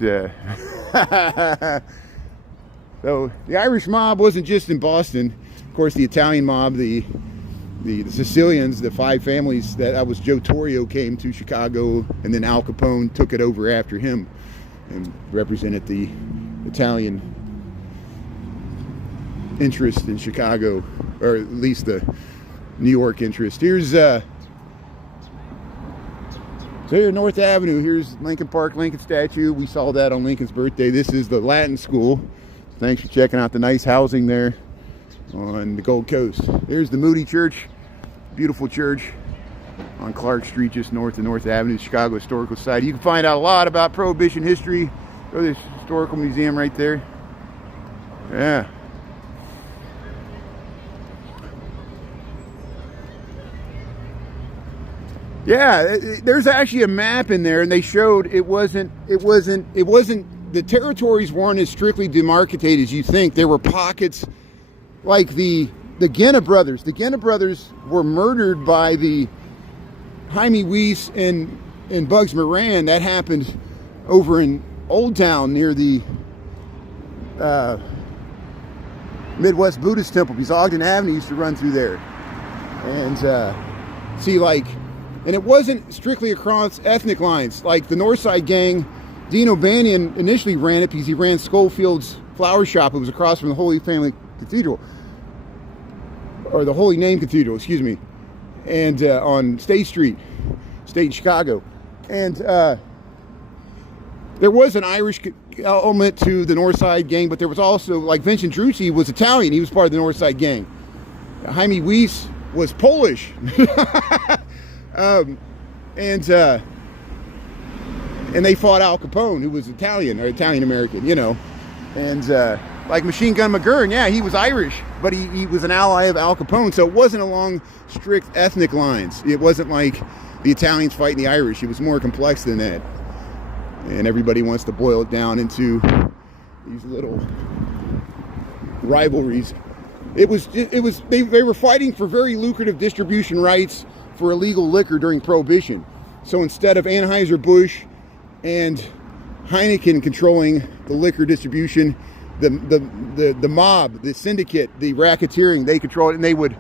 So the Irish mob wasn't just in Boston. Of course, the Italian mob, the Sicilians, the 5 families, that was Joe Torrio came to Chicago, and then Al Capone took it over after him and represented the Italian interest in Chicago, or at least the New York interest. Here's so here North Avenue. Here's Lincoln Park, Lincoln statue. We saw that on Lincoln's birthday. This is the Latin school. Thanks for checking out the nice housing there on the Gold Coast. There's the Moody Church, beautiful church on Clark Street, just north of North Avenue, Chicago Historical Society. You can find out a lot about Prohibition history. Go to this historical museum right there. Yeah. Yeah, there's actually a map in there, and they showed it wasn't, the territories weren't as strictly demarcated as you think. There were pockets like the Genna brothers. The Genna brothers were murdered by the Jaime Weiss and Bugs Moran. That happened over in Oldtown near the Midwest Buddhist Temple, because Ogden Avenue used to run through there. And and it wasn't strictly across ethnic lines. Like the Northside Gang, Dean O'Banion initially ran it because he ran Schofield's flower shop. It was across from the Holy Family Cathedral, or the Holy Name Cathedral, excuse me, and on State Street, State in Chicago. And there was an Irish element to the Northside Gang, but there was also, like Vincent Drucci was Italian. He was part of the Northside Gang. Jaime Weiss was Polish. And they fought Al Capone, who was Italian, or Italian American, you know. And like Machine Gun McGurn, yeah, he was Irish, but he was an ally of Al Capone, so it wasn't along strict ethnic lines. It wasn't like the Italians fighting the Irish. It was more complex than that. And everybody wants to boil it down into these little rivalries. They were fighting for very lucrative distribution rights for illegal liquor during Prohibition. So instead of Anheuser-Busch and Heineken controlling the liquor distribution, the mob, the syndicate, the racketeering, they control it, and they would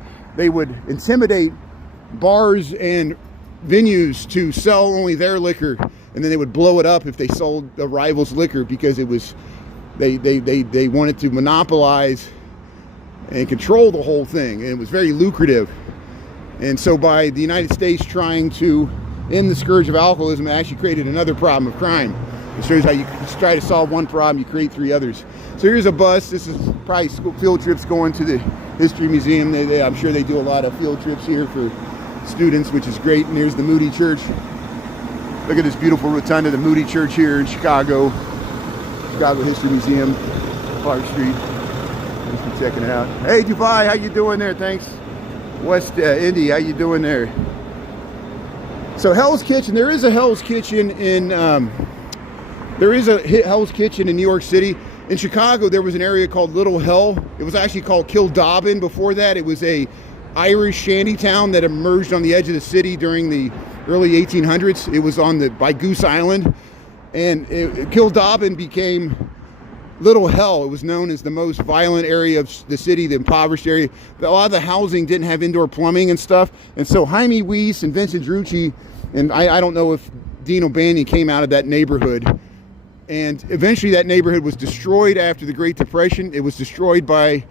intimidate bars and venues to sell only their liquor, and then they would blow it up if they sold a rival's liquor, because it was they wanted to monopolize and control the whole thing, and it was very lucrative. And so by the United States trying to end the scourge of alcoholism, it actually created another problem of crime. It shows how you try to solve one problem, you create three others. So here's a bus. This is probably school field trips going to the History Museum. I'm sure they do a lot of field trips here for students, which is great. And there's the Moody Church. Look at this beautiful rotunda, the Moody Church here in Chicago. Chicago History Museum, Clark Street. Just be checking it out. Hey, Dubai, how you doing there? Thanks. West Indy, how you doing there? So Hell's Kitchen, there is a Hell's Kitchen in New York City. In Chicago, there was an area called Little Hell. It was actually called Kildobbin before that. It was a Irish shanty town that emerged on the edge of the city during the early 1800s. It was by Goose Island, and Kildobbin became Little Hell. It was known as the most violent area of the city, the impoverished area. A lot of the housing didn't have indoor plumbing and stuff, and so Jaime Weiss and Vincent Drucci, and I don't know if Dean O'Banion came out of that neighborhood. And eventually that neighborhood was destroyed after the Great Depression. It was destroyed by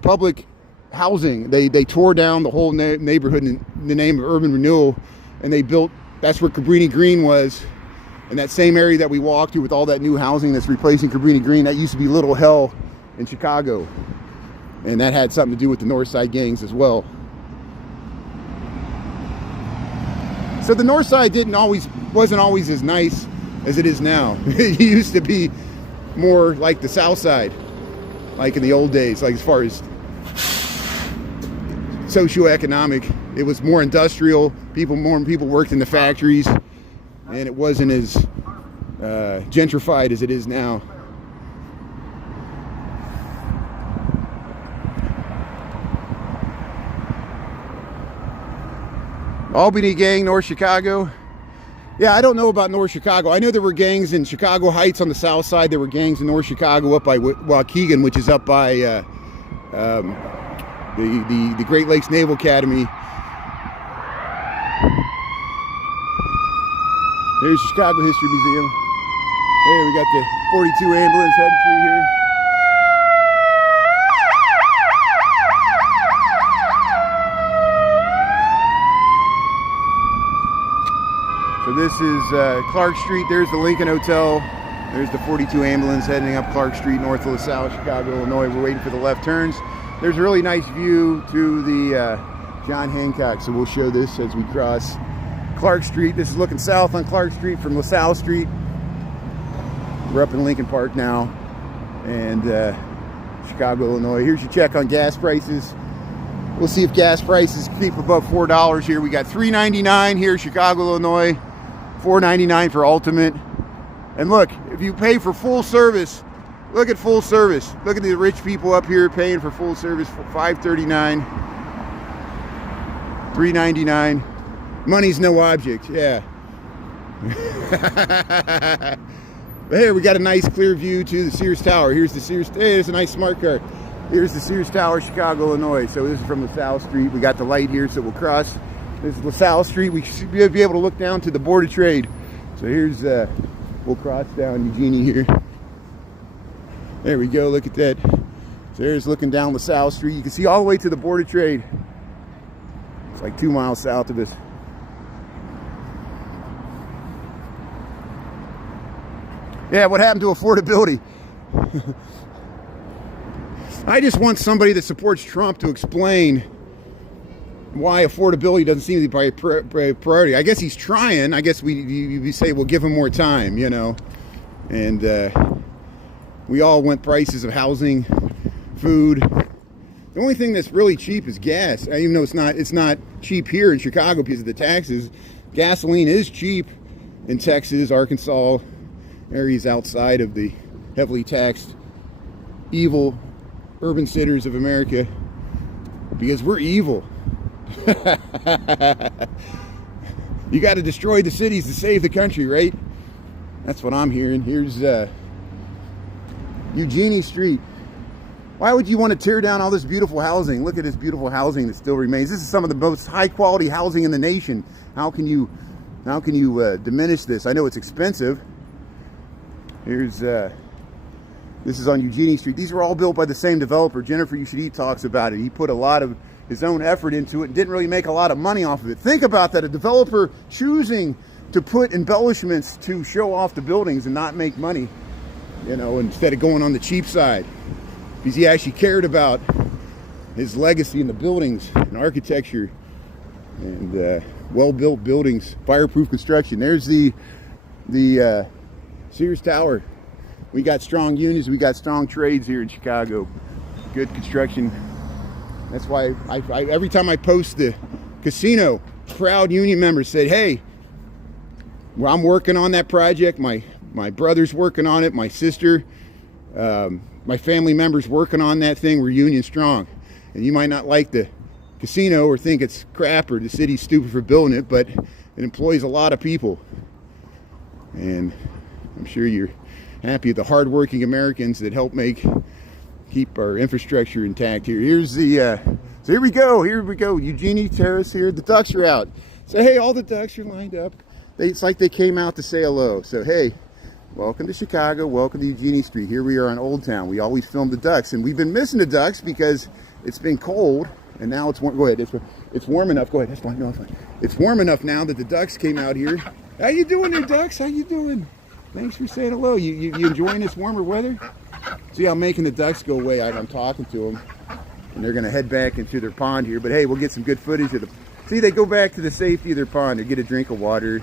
public housing. They tore down the whole neighborhood in the name of urban renewal, and they built, that's where Cabrini Green was. And that same area that we walked through with all that new housing that's replacing Cabrini Green, that used to be Little Hell in Chicago. And that had something to do with the North Side gangs as well. So the North Side wasn't always as nice as it is now. It used to be more like the South Side, like in the old days, like as far as socioeconomic. It was more industrial. More people worked in the factories, and it wasn't as gentrified as it is now. Albany gang, North Chicago. Yeah, I don't know about North Chicago. I know there were gangs in Chicago Heights on the south side. There were gangs in North Chicago up by Waukegan, which is up by the Great Lakes Naval Academy. There's the Chicago History Museum. There we got the 42 ambulance heading through here. So this is Clark Street. There's the Lincoln Hotel. There's the 42 ambulance heading up Clark Street, north of LaSalle, Chicago, Illinois. We're waiting for the left turns. There's a really nice view to the John Hancock, so we'll show this as we cross Clark Street. This is looking south on Clark Street from LaSalle Street. We're up in Lincoln Park now, and Chicago, Illinois. Here's your check on gas prices. We'll see if gas prices creep above $4 here. We got $3.99 here, Chicago, Illinois. $4.99 for Ultimate. And look, if you pay for full service, look at full service. Look at the rich people up here paying for full service for $5.39, $3.99. Money's no object, yeah. But here we got a nice clear view to the Sears Tower. Here's the Sears. Hey, there's a nice smart car. Here's the Sears Tower, Chicago, Illinois. So this is from LaSalle Street. We got the light here, so we'll cross. This is LaSalle Street. We should be able to look down to the Board of Trade. So here's, we'll cross down Eugenie here. There we go, look at that. So there's looking down LaSalle Street. You can see all the way to the Board of Trade. It's like 2 miles south of us. Yeah, what happened to affordability? I just want somebody that supports Trump to explain why affordability doesn't seem to be a priority. I guess he's trying. I guess we say we'll give him more time, you know. And we all want prices of housing, food. The only thing that's really cheap is gas. Even though it's not cheap here in Chicago because of the taxes. Gasoline is cheap in Texas, Arkansas, areas outside of the heavily taxed, evil urban centers of America, because we're evil. You got to destroy the cities to save the country, right? That's what I'm hearing. Here's Eugenie Street. Why would you want to tear down all this beautiful housing? Look at this beautiful housing that still remains. This is some of the most high quality housing in the nation. How can you diminish this? I know it's expensive. Here's this is on Eugenie Street. These were all built by the same developer. Jennifer You Should Eat talks about it. He put a lot of his own effort into it and didn't really make a lot of money off of it. Think about that, a developer choosing to put embellishments to show off the buildings and not make money, you know, instead of going on the cheap side. Because he actually cared about his legacy in the buildings and architecture and well-built buildings, fireproof construction. There's the Sears Tower. We got strong unions, we got strong trades here in Chicago. Good construction. That's why I every time I post the casino, proud union members said, hey, well, I'm working on that project. My brother's working on it. My sister, my family members working on that thing. We're union strong. And you might not like the casino or think it's crap or the city's stupid for building it, but it employs a lot of people. And I'm sure you're happy with the hardworking Americans that help keep our infrastructure intact here. Here's the so here we go Eugenie Terrace here. The ducks are out. So hey, all the ducks are lined up. It's like they came out to say hello. So hey, welcome to Chicago, welcome to Eugenie Street. Here we are on Oldtown. We always film the ducks, and we've been missing the ducks because it's been cold, and now it's warm. Go ahead, it's warm enough. Go ahead, that's fine, no, it's fine. It's warm enough now that the ducks came out here. How you doing there, ducks? How you doing? Thanks for saying hello. You enjoying this warmer weather? See, I'm making the ducks go away. I'm talking to them, and they're going to head back into their pond here. But hey, we'll get some good footage of them. See, they go back to the safety of their pond. They get a drink of water,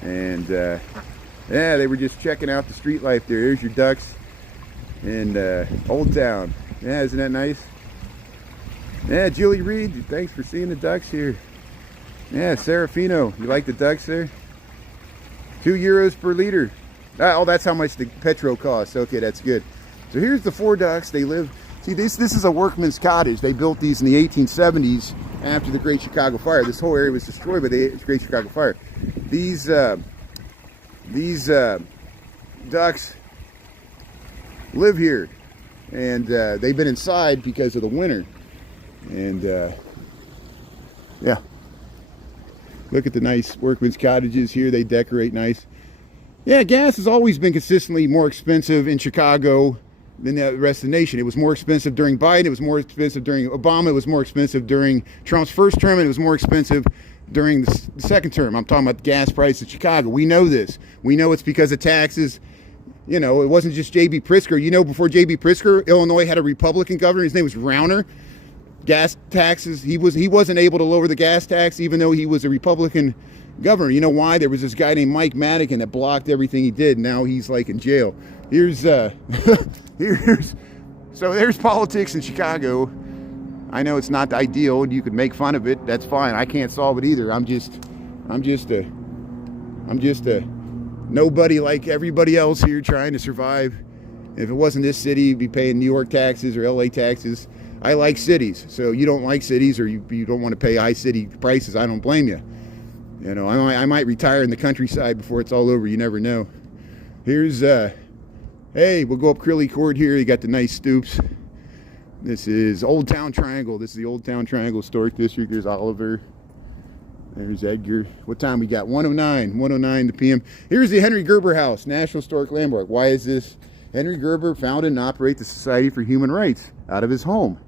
and yeah, they were just checking out the street life there. There's your ducks in Oldtown. Yeah, isn't that nice? Yeah, Julie Reed, thanks for seeing the ducks here. Yeah, Serafino, you like the ducks there? €2 per liter. Oh, that's how much the petrol costs. Okay, that's good. So here's the 4 ducks. They live. See, this is a workman's cottage. They built these in the 1870s after the Great Chicago Fire. This whole area was destroyed by the Great Chicago Fire. These ducks live here, and they've been inside because of the winter. And yeah, look at the nice workman's cottages here. They decorate nice. Yeah, gas has always been consistently more expensive in Chicago than the rest of the nation. It was more expensive during Biden. It was more expensive during Obama. It was more expensive during Trump's first term. And it was more expensive during the second term. I'm talking about the gas price in Chicago. We know this. We know it's because of taxes. You know, it wasn't just J.B. Pritzker. You know, before J.B. Pritzker, Illinois had a Republican governor. His name was Rauner. Gas taxes, he wasn't able to lower the gas tax even though he was a Republican governor. You know why? There was this guy named Mike Madigan that blocked everything he did. Now he's like in jail. Here's so there's politics in Chicago. I know it's not ideal and you could make fun of it. That's fine. I can't solve it either. I'm just a nobody like everybody else here trying to survive. If it wasn't this city, you'd be paying New York taxes or LA taxes. I like cities, so you don't like cities or you don't want to pay high city prices. I don't blame you. You know, I might retire in the countryside before it's all over. You never know. Here's, hey, we'll go up Crilly Court here. You got the nice stoops. This is Oldtown Triangle. This is the Oldtown Triangle Historic District. There's Oliver. There's Edgar. What time we got? 1:09 the p.m. Here's the Henry Gerber House, National Historic Landmark. Why is this? Henry Gerber founded and operated the Society for Human Rights out of his home.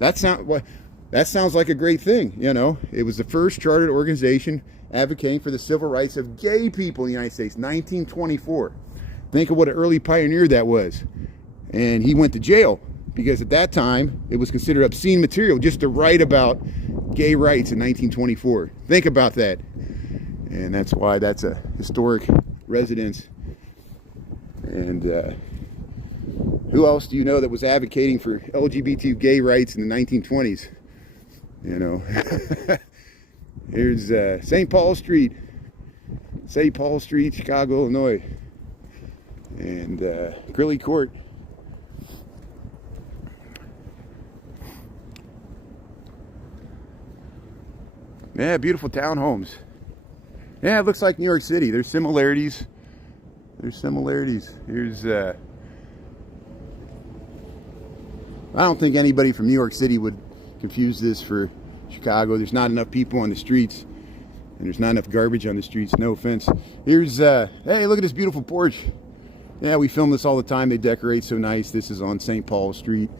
That sounds like a great thing, you know. It was the first chartered organization advocating for the civil rights of gay people in the United States, 1924. Think of what an early pioneer that was. And he went to jail because at that time it was considered obscene material just to write about gay rights in 1924. Think about that. And that's why that's a historic residence. And who else do you know that was advocating for LGBT gay rights in the 1920s? You know, here's St. Paul Street, Chicago, Illinois, and Grilly Court. Yeah, beautiful townhomes. Yeah, it looks like New York City. There's similarities. Here's I don't think anybody from New York City would confuse this for Chicago. There's not enough people on the streets, and there's not enough garbage on the streets. No offense. Here's hey, look at this beautiful porch. Yeah, we film this all the time. They decorate so nice. This is on St. Paul Street.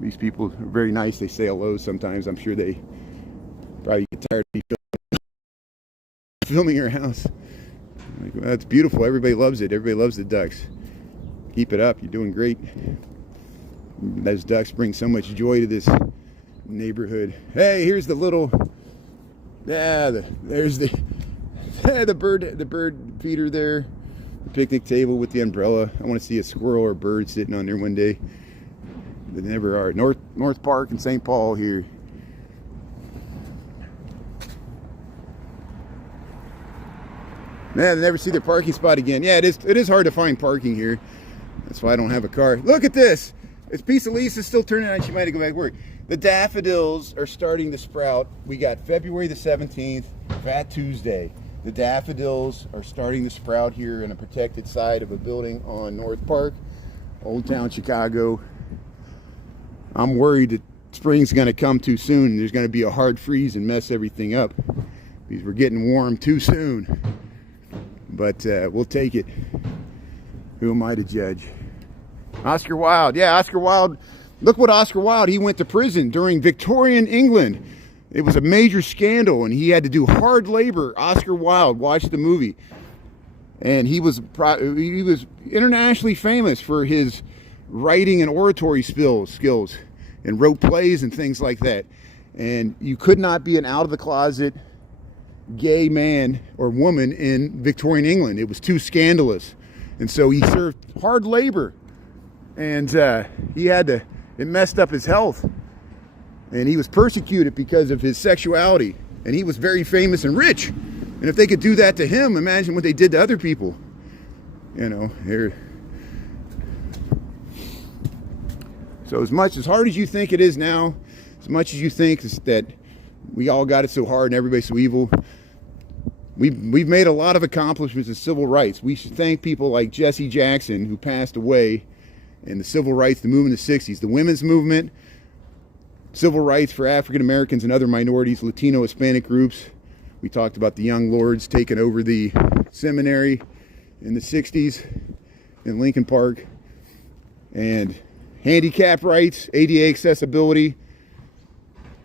These people are very nice. They say hello sometimes. I'm sure they probably get tired of me filming your house. Like, well, that's beautiful. Everybody loves it. Everybody loves the ducks. Keep it up. You're doing great. Those ducks bring so much joy to this neighborhood. Hey, here's the little, there's the the bird feeder there. The picnic table with the umbrella. I want to see a squirrel or a bird sitting on there one day. They never are. North Park in St. Paul here. Man, they never see their parking spot again. Yeah, it is hard to find parking here. That's why I don't have a car. Look at this. This piece of Lisa's still turning on. She might have to go back to work. The daffodils are starting to sprout. We got February the 17th, Fat Tuesday. The daffodils are starting to sprout here in a protected side of a building on North Park, Oldtown, Chicago. I'm worried that spring's going to come too soon. There's going to be a hard freeze and mess everything up because we're getting warm too soon. But we'll take it. Who am I to judge? Oscar Wilde. Yeah, Oscar Wilde. Look what Oscar Wilde, he went to prison during Victorian England. It was a major scandal, and he had to do hard labor. Oscar Wilde, watch the movie. And he was internationally famous for his writing and oratory skills, and wrote plays and things like that. And you could not be an out-of-the-closet gay man or woman in Victorian England. It was too scandalous. And so he served hard labor. And it messed up his health. And he was persecuted because of his sexuality. And he was very famous and rich. And if they could do that to him, imagine what they did to other people. You know, here. So as hard as you think it is now, as much as you think that we all got it so hard and everybody's so evil, we've made a lot of accomplishments in civil rights. We should thank people like Jesse Jackson, who passed away in the civil rights, the movement of the 60s, the women's movement, civil rights for African Americans and other minorities, Latino, Hispanic groups. We talked about the Young Lords taking over the seminary in the 60s in Lincoln Park, and handicap rights, ADA accessibility,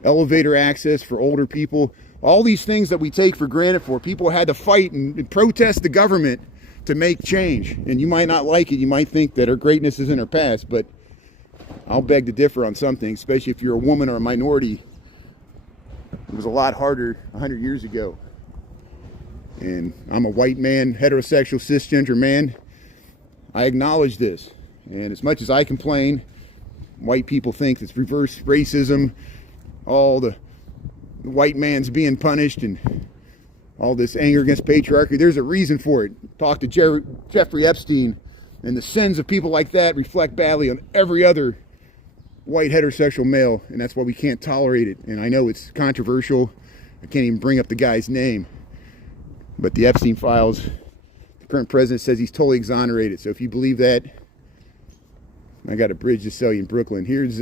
elevator access for older people. All these things that we take for granted for, people had to fight and protest the government to make change. And you might not like it. You might think that our greatness is in our past, but I'll beg to differ on some things, especially if you're a woman or a minority. It was a lot harder 100 years ago. And I'm a white man, heterosexual, cisgender man. I acknowledge this. And as much as I complain, white people think it's reverse racism, all the white man's being punished, and all this anger against patriarchy. There's a reason for it. Talk to Jeffrey Epstein, and the sins of people like that reflect badly on every other white heterosexual male, and that's why we can't tolerate it. And I know it's controversial. I can't even bring up the guy's name. But the Epstein files, the current president says he's totally exonerated. So if you believe that, I got a bridge to sell you in Brooklyn. Here's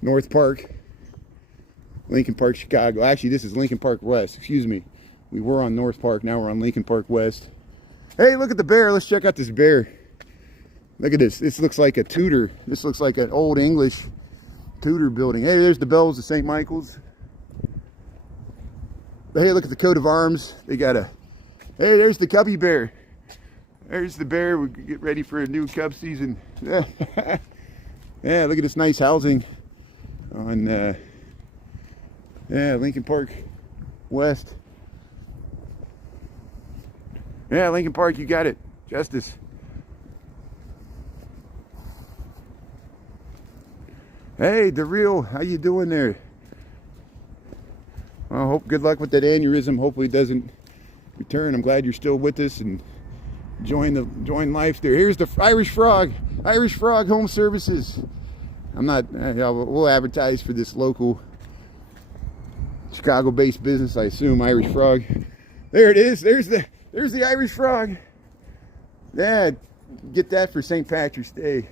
North Park, Lincoln Park, Chicago. Actually, this is Lincoln Park West. Excuse me. We were on North Park. Now we're on Lincoln Park West. Hey, look at the bear. Let's check out this bear. Look at this. This looks like a Tudor. This looks like an old English Tudor building. Hey, there's the bells of St. Michael's. Hey, look at the coat of arms. They got a... Hey, there's the cubby bear. There's the bear. We get ready for a new cub season. Yeah, look at this nice housing on... Yeah, Lincoln Park West. Yeah, Lincoln Park, you got it. Justice. Hey, the real, how you doing there? Well, hope good luck with that aneurysm. Hopefully it doesn't return. I'm glad you're still with us and enjoying life there. Here's the Irish Frog Home Services. I'm not, we'll advertise for this local Chicago-based business, I assume. Irish Frog. There it is. There's the Irish Frog. Yeah, get that for St. Patrick's Day.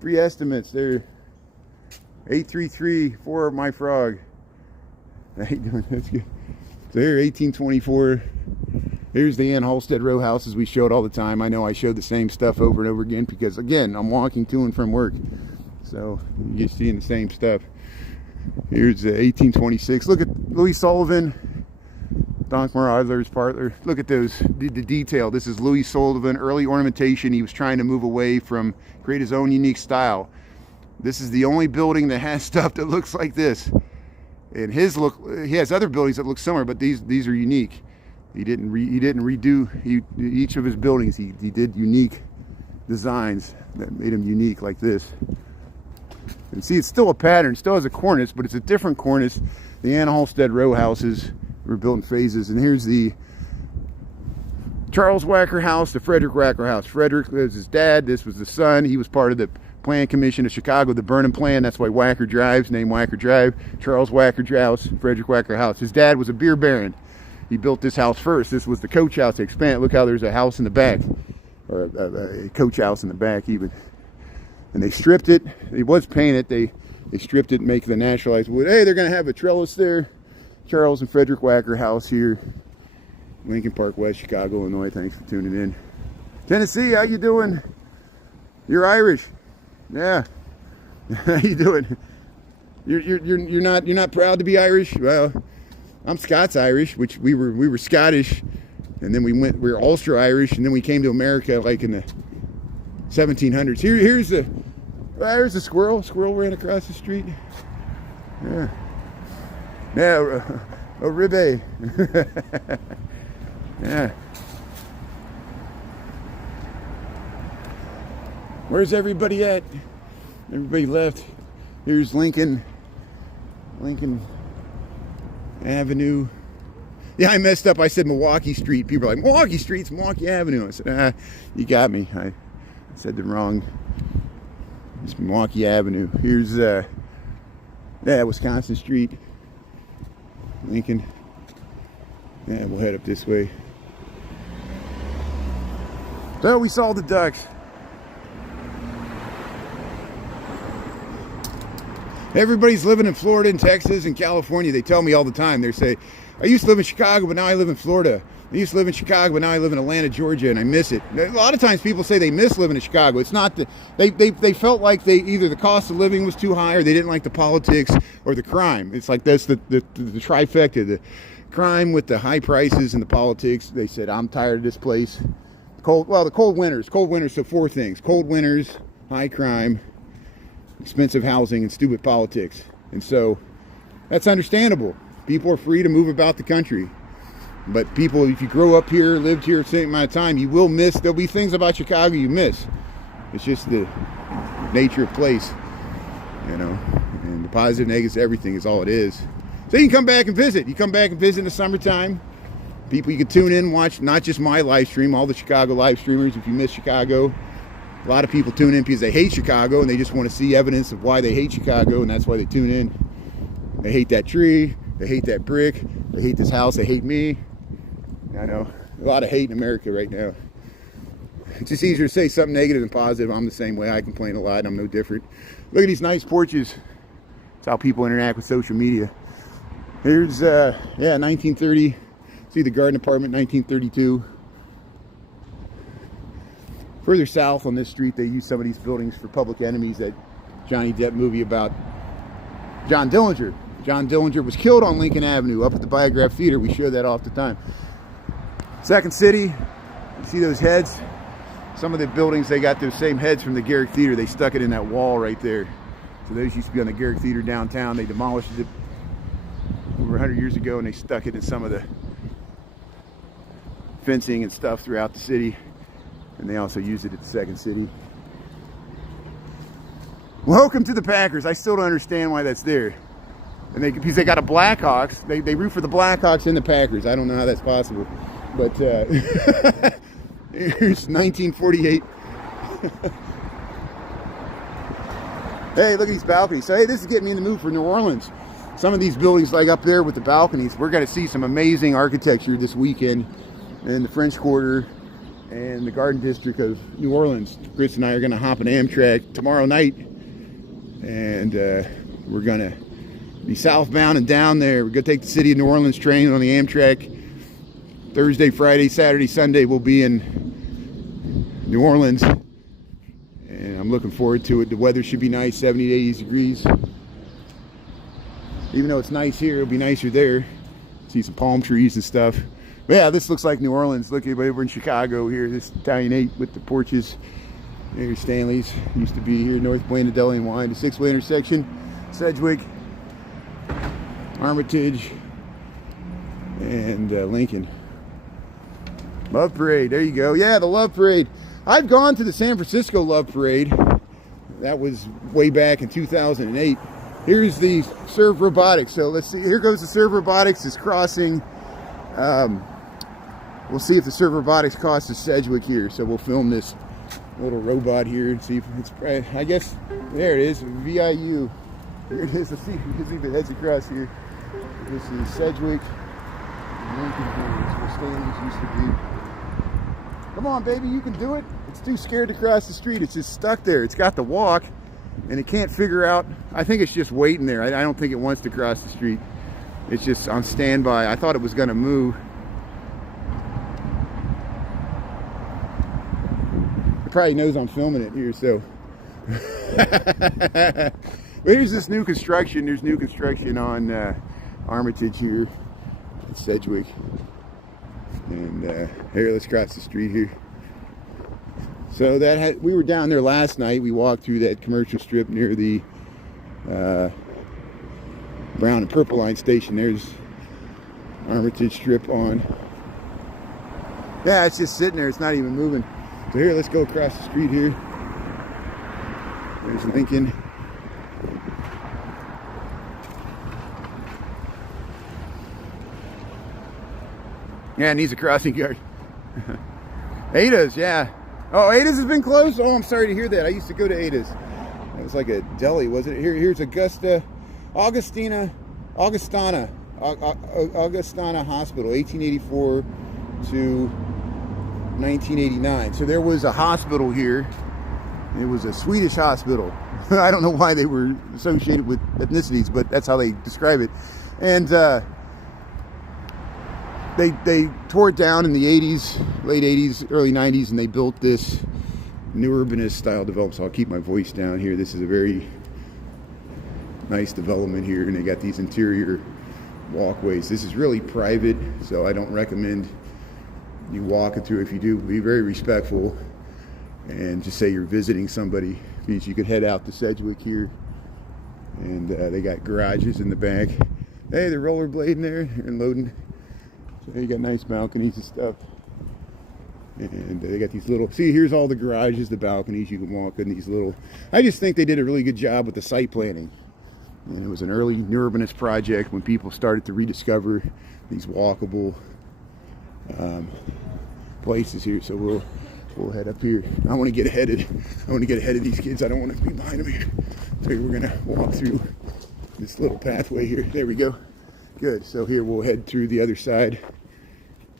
Free estimates. They're 833 for my frog. How you doing? That's good. So here, 1824. Here's the Ann Halstead row houses we showed all the time. I know I showed the same stuff over and over again because, again, I'm walking to and from work. So you're seeing the same stuff. Here's 1826. Look at Louis Sullivan, Donkmar Adler's partner. Look at those, the detail. This is Louis Sullivan, early ornamentation. He was trying to move away from, create his own unique style. This is the only building that has stuff that looks like this. And his look, he has other buildings that look similar, but these are unique. He didn't redo each of his buildings. He did unique designs that made him unique, like this. And see, it's still a pattern, still has a cornice, but it's a different cornice. The Ann Halstead row houses were built in phases. And here's the Charles Wacker house, the Frederick Wacker house. Frederick was his dad. This was the son. He was part of the Plan Commission of Chicago, the Burnham Plan. That's why Wacker Drive's named Wacker Drive. Charles Wacker house, Frederick Wacker house. His dad was a beer baron. He built this house first. This was the coach house. They expanded. Look how there's a house in the back, or a coach house in the back even. And they stripped it. It was painted. They stripped it and make the naturalized wood. Hey, they're going to have a trellis there. Charles and Frederick Wacker house here, Lincoln Park West, Chicago, Illinois. Thanks for tuning in. Tennessee, how you doing? You're Irish. Yeah. How you doing? You're not proud to be Irish? Well, I'm Scots-Irish, which we were Scottish, and then we were Ulster-Irish, and then we came to America like in the 1700s. Here's the squirrel. Squirrel ran across the street. Yeah. Yeah, a ribeye. Yeah. Where's everybody at? Everybody left. Here's Lincoln Avenue. Yeah, I messed up. I said Milwaukee Street. People are like, Milwaukee Street's Milwaukee Avenue. I said, you got me. I said the wrong. It's Milwaukee Avenue. Here's Wisconsin Street. Lincoln. Yeah, we'll head up this way. So we saw the ducks. Everybody's living in Florida and Texas and California. They tell me all the time. They say, I used to live in Chicago, but now I live in Florida. I used to live in Chicago, but now I live in Atlanta, Georgia, and I miss it. A lot of times people say they miss living in Chicago. It's not that they felt like either the cost of living was too high, or they didn't like the politics or the crime. It's like that's the trifecta, the crime with the high prices and the politics. They said, I'm tired of this place. The cold winters. So four things: cold winters, high crime, expensive housing, and stupid politics. And so that's understandable. People are free to move about the country. But people, if you grow up here, lived here a certain amount of time, you will miss. There'll be things about Chicago you miss. It's just the nature of place, you know. And the positive, negatives, everything is all it is. So you can come back and visit. You come back and visit in the summertime. People, you can tune in, watch not just my live stream, all the Chicago live streamers. If you miss Chicago, a lot of people tune in because they hate Chicago and they just want to see evidence of why they hate Chicago, and that's why they tune in. They hate that tree. They hate that brick. They hate this house. They hate me. I know. A lot of hate in America right now. It's just easier to say something negative than positive. I'm the same way. I complain a lot. I'm no different. Look at these nice porches. It's how people interact with social media. Here's, 1930. See the garden apartment, 1932. Further south on this street, they use some of these buildings for Public Enemies, that Johnny Depp movie about John Dillinger. John Dillinger was killed on Lincoln Avenue up at the Biograph Theater. We show that all the time. Second City, you see those heads? Some of the buildings, they got those same heads from the Garrick Theater. They stuck it in that wall right there. So those used to be on the Garrick Theater downtown. They demolished it. over 100 years ago, and they stuck it in some of the fencing and stuff throughout the city, and they also used it at the second city. Welcome to the Packers. I still don't understand why that's there. And because they got a Blackhawks, they root for the Blackhawks and the Packers. I don't know how that's possible, but here's 1948. Hey, look at these balconies. So hey, this is getting me in the mood for New Orleans. Some of these buildings, like up there with the balconies, we're going to see some amazing architecture this weekend in the French Quarter and the Garden District of New Orleans. Chris and I are going to hop an Amtrak tomorrow night, and we're going to be southbound and down there. We're going to take the City of New Orleans train on the Amtrak. Thursday, Friday, Saturday, Sunday, we'll be in New Orleans, and I'm looking forward to it. The weather should be nice, 70 to 80 degrees. Even though it's nice here, it'll be nicer there. See some palm trees and stuff. But yeah, this looks like New Orleans. Look, everybody, we're in Chicago here. This Italian 8 with the porches. There's Stanley's. Used to be here, North Buena Deli and Wine, the 6-way intersection. Sedgwick, Armitage, and Lincoln. Love Parade, there you go. Yeah, the Love Parade. I've gone to the San Francisco Love Parade. That was way back in 2008. Here's the Serve Robotics. So let's see. Here goes the Serve Robotics. Is crossing. We'll see if the Serve Robotics crosses Sedgwick here. So we'll film this little robot here and see if it's. I guess there it is. VIU. Here it is. Let's see if it heads across here. This is Sedgwick. Lincoln here is where Stanley's used to be. Come on, baby, you can do it. It's too scared to cross the street. It's just stuck there. It's got the walk, and it can't figure out. I think it's just waiting there. I don't think it wants to cross the street. It's just on standby. I thought it was going to move. It probably knows I'm filming it here, so. But here's this new construction. There's new construction on Armitage here at Sedgwick. And here, let's cross the street here. So we were down there last night. We walked through that commercial strip near the Brown and Purple Line station. There's Armitage strip on. Yeah, it's just sitting there. It's not even moving. So here, let's go across the street here. There's Lincoln. Yeah, it needs a crossing guard. Ada's, yeah. Oh, Ada's has been closed? Oh, I'm sorry to hear that. I used to go to Ada's. It was like a deli, wasn't it? Here's Augustana Hospital, 1884 to 1989. So there was a hospital here. It was a Swedish hospital. I don't know why they were associated with ethnicities, but that's how they describe it. And they tore it down in the 80s, late 80s, early 90s, and they built this new urbanist style development. So I'll keep my voice down here. This is a very nice development here, and they got these interior walkways. This is really private, so I don't recommend you walking through. If you do, be very respectful and just say you're visiting somebody, because you could head out to Sedgwick here, and they got garages in the back. Hey, they're rollerblading there and loading. So you got nice balconies and stuff. And they got these little, see, here's all the garages, the balconies, you can walk in these little. I just think they did a really good job with the site planning. And it was an early new urbanist project when people started to rediscover these walkable places here. So we'll head up here. I want to get ahead of these kids. I don't want to be behind them here. So we're gonna walk through this little pathway here. There we go. Good. So here we'll head through the other side,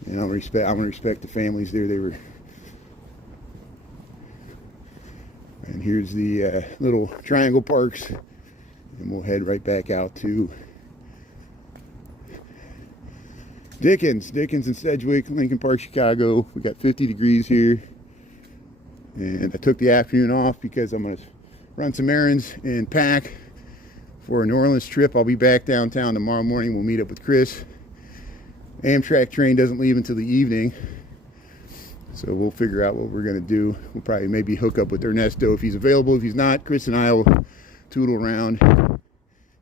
and I want to respect the families there. And here's the little triangle parks, and we'll head right back out to Dickens and Sedgwick, Lincoln Park, Chicago. We got 50 degrees here, and I took the afternoon off because I'm going to run some errands and pack for a New Orleans trip. I'll be back downtown tomorrow morning. We'll meet up with Chris. Amtrak train doesn't leave until the evening, so we'll figure out what we're going to do. We'll probably maybe hook up with Ernesto if he's available. If he's not, Chris and I will tootle around,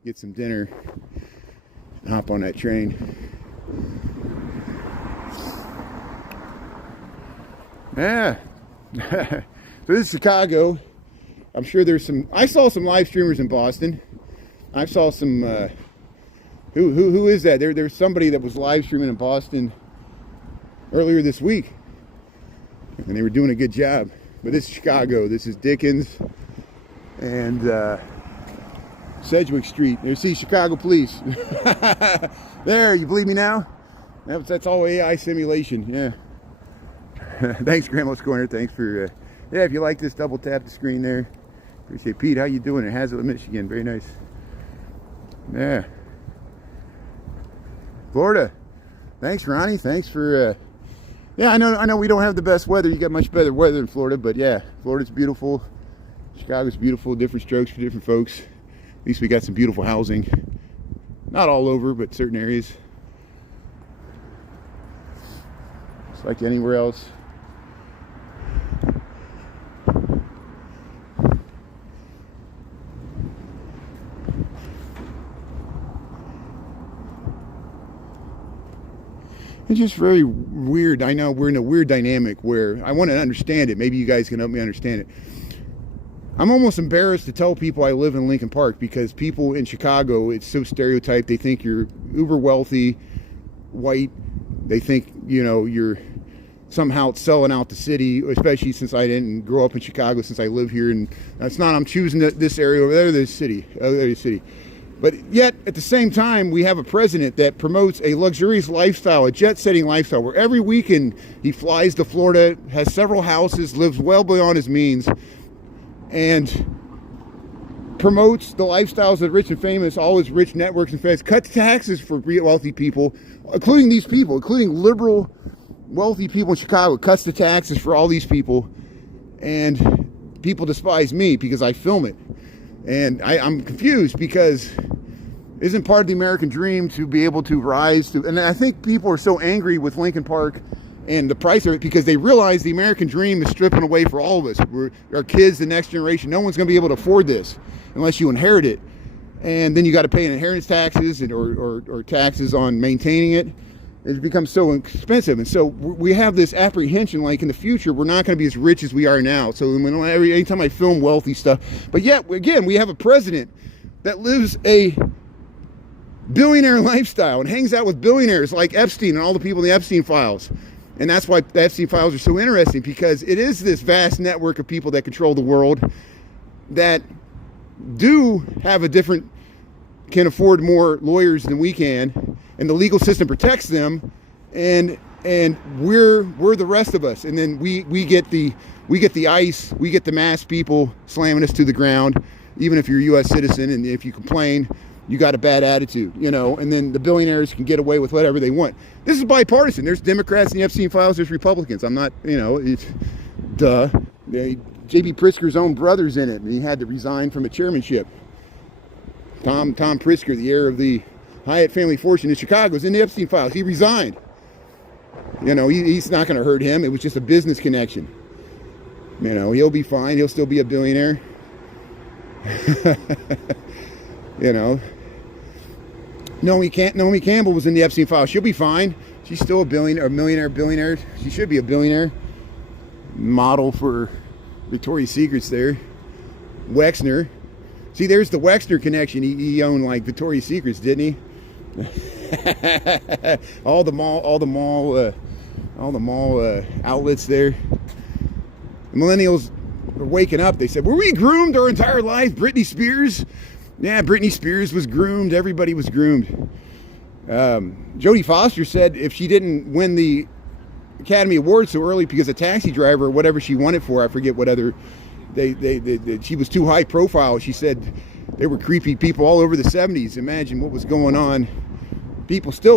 get some dinner, hop on that train. Yeah. So this is Chicago. I'm sure there's some. I saw some live streamers in Boston. I saw some. Who is that? There's somebody that was live streaming in Boston earlier this week, and they were doing a good job. But this is Chicago. This is Dickens and Sedgwick Street. There's the Chicago police. There, you believe me now? That's all AI simulation. Yeah. Thanks, Grandma Scorner. Thanks for. Yeah, if you like this, double tap the screen there. Appreciate Pete. How you doing in Hazlet, Michigan? Very nice. Yeah. Florida. Thanks, Ronnie. Thanks for. Yeah, I know. We don't have the best weather. You got much better weather in Florida, but yeah, Florida's beautiful. Chicago's beautiful. Different strokes for different folks. At least we got some beautiful housing. Not all over, but certain areas. It's like anywhere else. It's just very weird. I know we're in a weird dynamic where I want to understand it. Maybe you guys can help me understand it. I'm almost embarrassed to tell people I live in Lincoln Park because people in Chicago, it's so stereotyped. They think you're uber wealthy, white. They think, you're somehow selling out the city, especially since I didn't grow up in Chicago, since I live here. And it's not, I'm choosing this area over there, the city. But yet, at the same time, we have a president that promotes a luxurious lifestyle, a jet-setting lifestyle, where every weekend he flies to Florida, has several houses, lives well beyond his means, and promotes the lifestyles of the rich and famous, all his rich networks and friends, cuts taxes for wealthy people, including these people, including liberal, wealthy people in Chicago, cuts the taxes for all these people, and people despise me because I film it. And I'm confused because isn't part of the American dream to be able to rise to, and I think people are so angry with Lincoln Park and the price of it because they realize the American dream is stripping away for all of us. Our kids, the next generation, no one's going to be able to afford this unless you inherit it. And then you got to pay inheritance taxes or taxes on maintaining it. It's become so expensive. And so we have this apprehension, like in the future, we're not going to be as rich as we are now. So anytime I film wealthy stuff, but yet, again, we have a president that lives a billionaire lifestyle and hangs out with billionaires like Epstein and all the people in the Epstein files. And that's why the Epstein files are so interesting, because it is this vast network of people that control the world that do have can afford more lawyers than we can, and the legal system protects them, and we're the rest of us. And then we get the ice, we get the mass people slamming us to the ground, even if you're a U.S. citizen, and if you complain, you got a bad attitude, and then the billionaires can get away with whatever they want. This is bipartisan. There's Democrats in the Epstein files, there's Republicans. I'm not, it's duh. J.B. Pritzker's own brother's in it, and he had to resign from a chairmanship. Tom Pritzker, the heir of the Hyatt family fortune in Chicago, is in the Epstein files. He resigned. He's not going to hurt him. It was just a business connection. He'll be fine. He'll still be a billionaire. Naomi Campbell was in the Epstein files. She'll be fine. She's still a millionaire. She should be a billionaire. Model for Victoria's Secrets there. Wexner. See, there's the Wexner connection. He owned like Victoria's Secrets, didn't he? all the mall outlets there. The millennials are waking up. They said, "Were we groomed our entire life?" Britney Spears. Yeah, Britney Spears was groomed. Everybody was groomed. Jodie Foster said if she didn't win the Academy Award so early because a taxi driver or whatever she won it for, I forget what other. She was too high profile. She said there were creepy people all over the 70s. Imagine what was going on.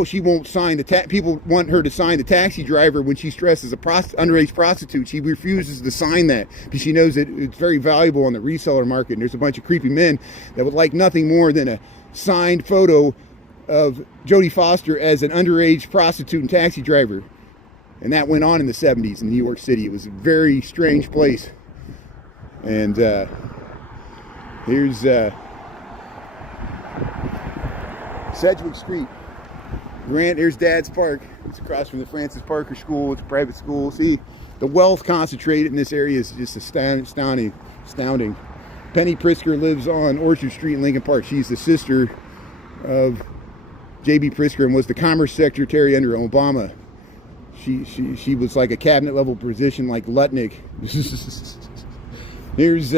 She won't sign people want her to sign the taxi driver when she's dressed as a underage prostitute. She refuses to sign that because she knows that it's very valuable on the reseller market. And there's a bunch of creepy men that would like nothing more than a signed photo of Jodie Foster as an underage prostitute and taxi driver. And that went on in the 70s in New York City. It was a very strange place. And here's Sedgwick Street. Grant, there's Dad's Park. It's across from the Francis Parker School. It's a private school. See, the wealth concentrated in this area is just astounding. Penny Prisker lives on Orchard Street in Lincoln Park. She's the sister of J.B. Prisker and was the Commerce Secretary under Obama. She was like a cabinet level position like Lutnick. Here's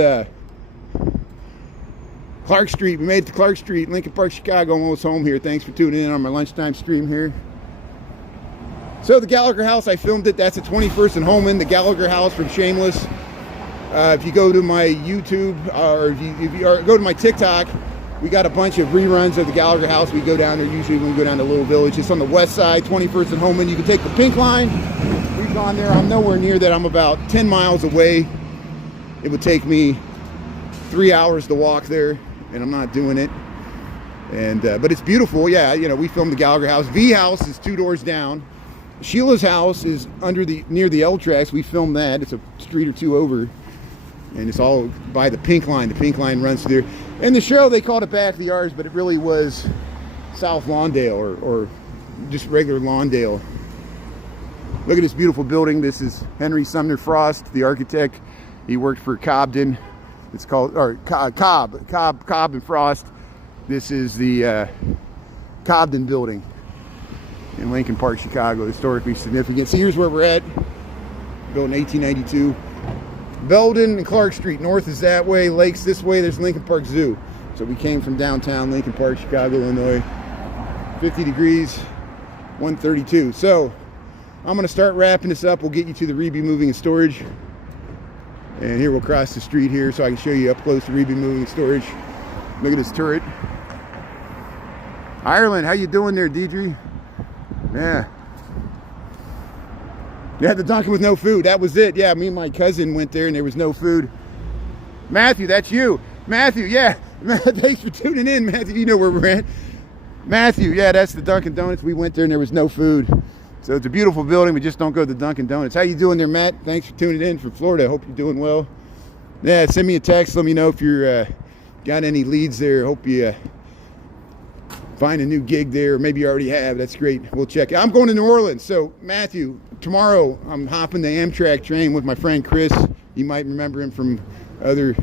Clark Street. We made it to Clark Street, Lincoln Park, Chicago. Almost home here. Thanks for tuning in on my lunchtime stream here. So the Gallagher House, I filmed it. That's at 21st and Holman, the Gallagher House from Shameless. If you go to my YouTube or if you go to my TikTok, we got a bunch of reruns of the Gallagher House. We go down there usually when we go down to Little Village. It's on the west side, 21st and Holman. You can take the pink line. We've gone there. I'm nowhere near that. I'm about 10 miles away. It would take me 3 hours to walk there, and I'm not doing it. And but it's beautiful. Yeah, you know, we filmed the Gallagher House. V House is 2 doors down. Sheila's house is near the L tracks. We filmed that. It's a street or 2 over. And it's all by the pink line. The pink line runs through there. In the show, they called it Back of the Yards, but it really was South Lawndale or just regular Lawndale. Look at this beautiful building. This is Henry Sumner Frost, the architect. He worked for Cobden. It's called, or Cobb and Frost. This is the Cobden building in Lincoln Park, Chicago. Historically significant. So here's where we're at. Built in 1892. Belden and Clark Street. North is that way, Lakes this way. There's Lincoln Park Zoo. So we came from downtown Lincoln Park, Chicago, Illinois. 50 degrees, 132. So I'm going to start wrapping this up. We'll get you to the Reby Moving and Storage. And here we'll cross the street here so I can show you up close to Reby Moving and Storage. Look at this turret. Ireland, how you doing there, Deidre? Yeah. Yeah, the Dunkin' with no food. That was it. Yeah, me and my cousin went there and there was no food. Matthew, that's you. Matthew, yeah. Thanks for tuning in, Matthew. You know where we're at. Matthew, yeah, that's the Dunkin' Donuts. We went there and there was no food. So it's a beautiful building, but just don't go to the Dunkin' Donuts. How you doing there, Matt? Thanks for tuning in from Florida. I hope you're doing well. Yeah, send me a text. Let me know if you're got any leads there. Hope you find a new gig there. Maybe you already have. That's great. We'll check. I'm going to New Orleans. So, Matthew, tomorrow I'm hopping the Amtrak train with my friend Chris. You might remember him from other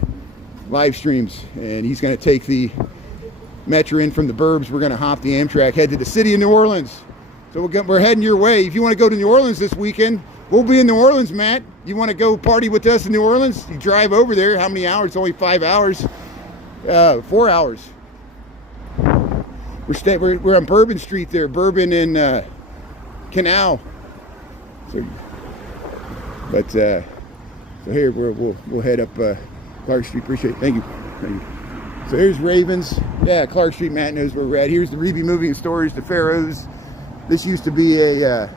live streams. And he's going to take the Metro in from the burbs. We're going to hop the Amtrak, head to the city of New Orleans. So we're heading your way. If you want to go to New Orleans this weekend, we'll be in New Orleans, Matt. You want to go party with us in New Orleans? You drive over there. How many hours? Only 5 hours. 4 hours. We're on Bourbon Street there. Bourbon and Canal. So here we'll head up Clark Street. Appreciate it. Thank you. So here's Ravens. Yeah, Clark Street. Matt knows where we're at. Here's the Reby Moving and Storage, the Pharaohs. This used to be a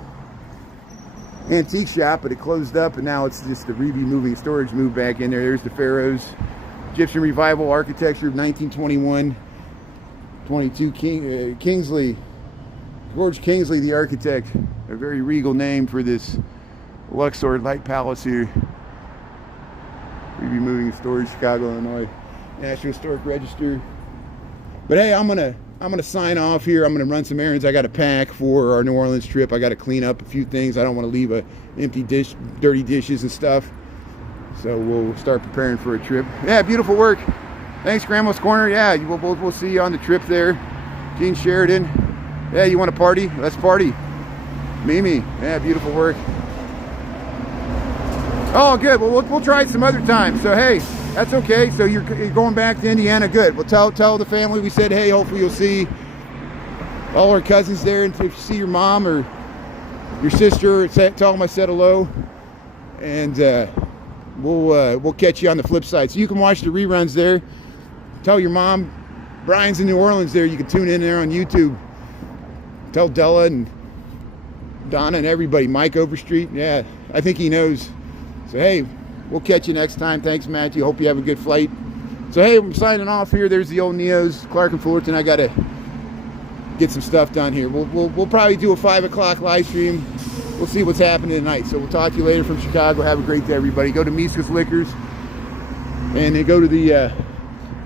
antique shop, but it closed up, and now it's just the Reby Moving and Storage moved back in there. There's the Pharaohs. Egyptian Revival architecture of 1921. 22 Kingsley. George Kingsley, the architect. A very regal name for this Luxor Light Palace here. Reby Moving and Storage, Chicago, Illinois. National Historic Register. But hey, I'm gonna sign off here. I'm gonna run some errands. I got to pack for our New Orleans trip. I got to clean up a few things. I don't want to leave a empty dish, dirty dishes and stuff. So we'll start preparing for a trip. Yeah, beautiful work. Thanks, Grandma's Corner. Yeah, we'll see you on the trip there. Gene Sheridan. Yeah, you want to party? Let's party. Mimi. Yeah, beautiful work. Oh, good. Well, we'll try it some other time. So hey, that's okay. So you're going back to Indiana. Good. Well, tell the family we said hey. Hopefully you'll see all our cousins there, and if you see your mom or your sister, tell them I said hello, and we'll catch you on the flip side. So you can watch the reruns there. Tell your mom Brian's in New Orleans there. You can tune in there on YouTube. Tell Della and Donna and everybody. Mike Overstreet. Yeah, I think he knows. So hey, we'll catch you next time. Thanks, Matthew. Hope you have a good flight. So hey, I'm signing off here. There's the old Neos, Clark and Fullerton. I gotta get some stuff done here. We'll probably do a 5 o'clock live stream. We'll see what's happening tonight. So we'll talk to you later from Chicago. Have a great day, everybody. Go to Miska's Liquors, and then go to the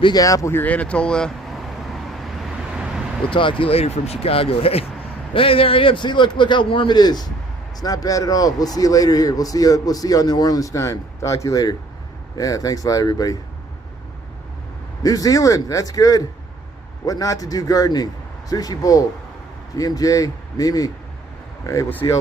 Big Apple here, Anatolia. We'll talk to you later from Chicago. Hey, Hey, there I am. See, look how warm it is. It's not bad at all. We'll see you later here. We'll see you on New Orleans time. Talk to you later. Yeah, thanks a lot, everybody. New Zealand, that's good. What not to do gardening? Sushi bowl. GMJ, Mimi. All right, we'll see y'all.